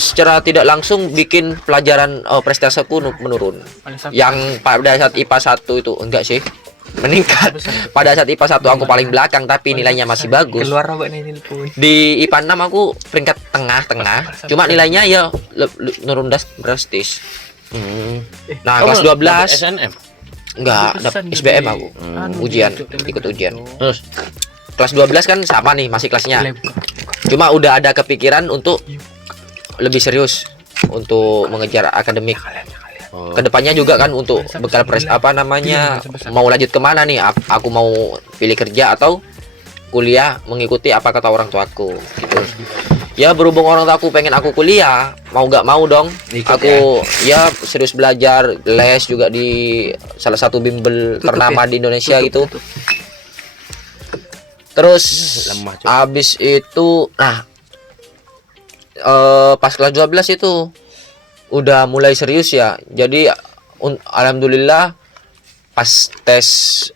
secara tidak langsung bikin pelajaran prestasiku menurun. Yang pada saat IPA 1 itu enggak sih, meningkat. Pada saat IPA 1 aku paling belakang tapi nilainya masih bagus. Keluar robot nih telepon. Di IPA 6 aku peringkat tengah-tengah. Cuma nilainya ya menurun drastis. Nah, kelas 12 SNM. enggak dapat SBM aku. Ujian, ikut ujian. Terus Kelas 12 kan sama nih, masih kelasnya. Cuma udah ada kepikiran untuk lebih serius untuk mengejar akademik. Kedepannya juga kan untuk bekal mau lanjut kemana nih? Aku mau pilih kerja atau kuliah, mengikuti apa kata orang tuaku gitu. Ya berhubung orang tua aku pengen aku kuliah, mau nggak mau dong aku ya serius belajar, les juga di salah satu bimbel ternama di Indonesia gitu. Terus abis itu pas kelas 12 itu udah mulai serius ya. Jadi alhamdulillah pas tes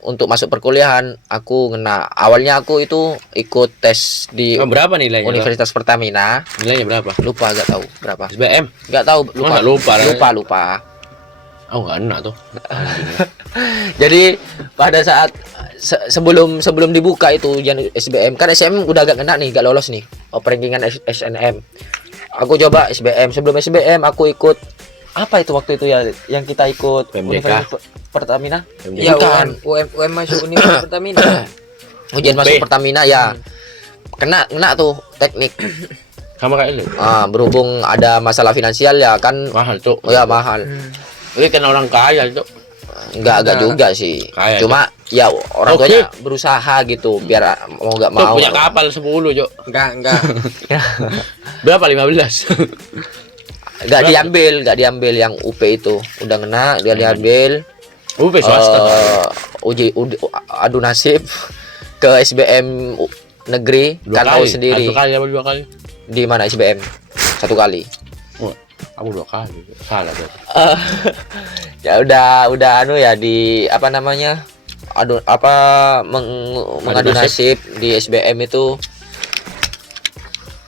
untuk masuk perkuliahan aku ngena. Awalnya aku itu ikut tes di berapa nilainya? Universitas Pertamina. Nilainya berapa? Lupa, gak tahu berapa. SBM? Gak tahu, lupa. Oh nggak enak tuh. Jadi pada saat sebelum dibuka itu ujian SBM, kan SBM udah agak kena nih, gak lolos nih rankingan SNM. Aku coba SBM. Sebelum SBM aku ikut apa itu waktu itu ya yang kita ikut Universitas Pertamina? Ya Bukan. UM masuk Universitas Pertamina. Ujian masuk Pertamina ya. Kena tuh teknik. Sama kayak lu. Berhubung ada masalah finansial ya kan. Mahal tuh. Oh ya mahal. Ini kan orang kaya itu. Enggak juga sih. Kaya, cuma ya orang tuanya berusaha gitu biar mau nggak mau. Punya kapal 10, Jok. Enggak. Berapa? 15. Enggak diambil yang UP itu. Udah kena, dia diambil. UP swasta. Adu nasib ke SBM negeri, kan tahu sendiri. 1 kali apa 2 kali? Di mana SBM? 1 kali. Oh, aku 2 kali. Salah tuh. Ya udah ya di apa namanya? Mengadu nasib di SBM itu.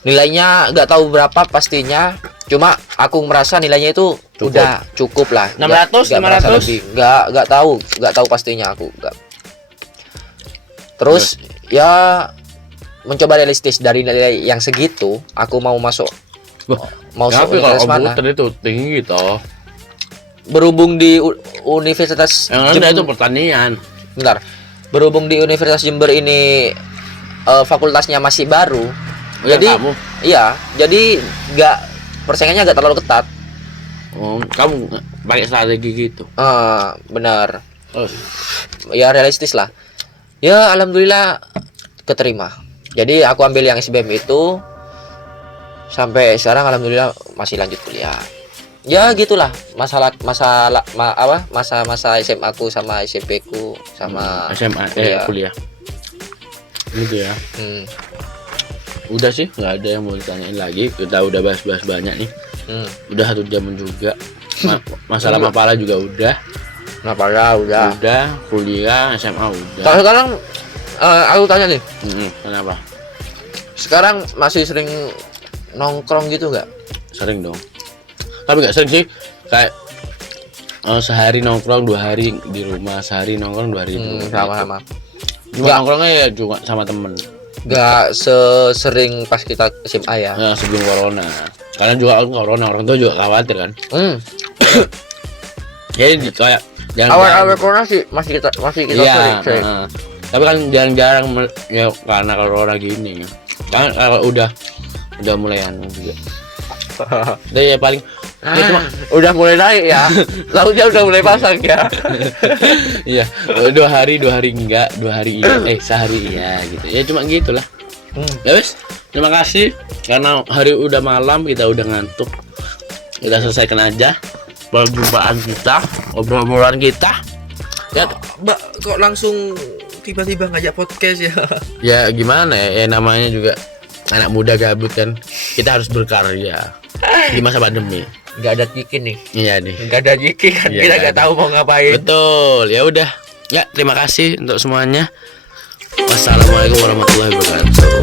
Nilainya nggak tahu berapa pastinya, cuma aku merasa nilainya itu udah cukup lah. 600, 500? Nggak tahu pastinya aku nggak. Terus ya mencoba realistis dari nilai yang segitu, aku mau masuk. Tapi kalau komputer itu tinggi toh. Berhubung di Universitas Yang itu pertanian. Bentar. Berhubung di Universitas Jember ini fakultasnya masih baru. Jadi jadi persaingannya nggak terlalu ketat. Kamu pakai strategi gitu. Benar. Oh. Ya realistis lah. Ya alhamdulillah keterima. Jadi aku ambil yang SBM itu sampai sekarang alhamdulillah masih lanjut kuliah. Ya gitulah masa SMA ku sama SMP ku sama SMA kuliah. Gitu ya. Udah sih, nggak ada yang mau ditanyain lagi. Kita udah bahas banyak nih. Udah 1 jam juga. Masalah Mapala juga udah. Mapala udah. Udah, kuliah, SMA udah. Sekarang aku tanya nih. Kenapa? Sekarang masih sering nongkrong gitu nggak? Sering dong. Tapi nggak sering sih. Kayak sehari nongkrong 2 hari di rumah, sehari nongkrong 2 hari di rumah. Sama-sama. Cuma nongkrongnya ya cuma sama temen. Gak sesering pas kita SMA ya. Nah, sebelum corona. Karena juga corona, orang tua juga khawatir kan. Jadi kayak awal corona sih masih kita sering. Tapi kan jarang-jarang ya karena corona gini. Kan kalau udah mulai juga. Jadi ya paling udah mulai naik ya. Lautnya udah mulai pasang ya. Iya, 2 hari enggak, 2 hari iya, sehari iya gitu. Ya cuma gitulah. Ya wes, terima kasih karena hari udah malam, kita udah ngantuk. Kita selesaikan aja perjumpaan kita, obrolan kita. Ya, Mbak kok langsung tiba-tiba ngajak podcast ya? ya gimana ya, namanya juga anak muda gabut kan. Kita harus berkarya di masa pandemi. Nggak ada Kiki nih. Iya nih. Nggak ada Kiki kan, Iya, kita nggak nggak ada. tahu mau ngapain. Betul. Ya udah. Ya, terima kasih untuk semuanya. Wassalamualaikum warahmatullahi wabarakatuh.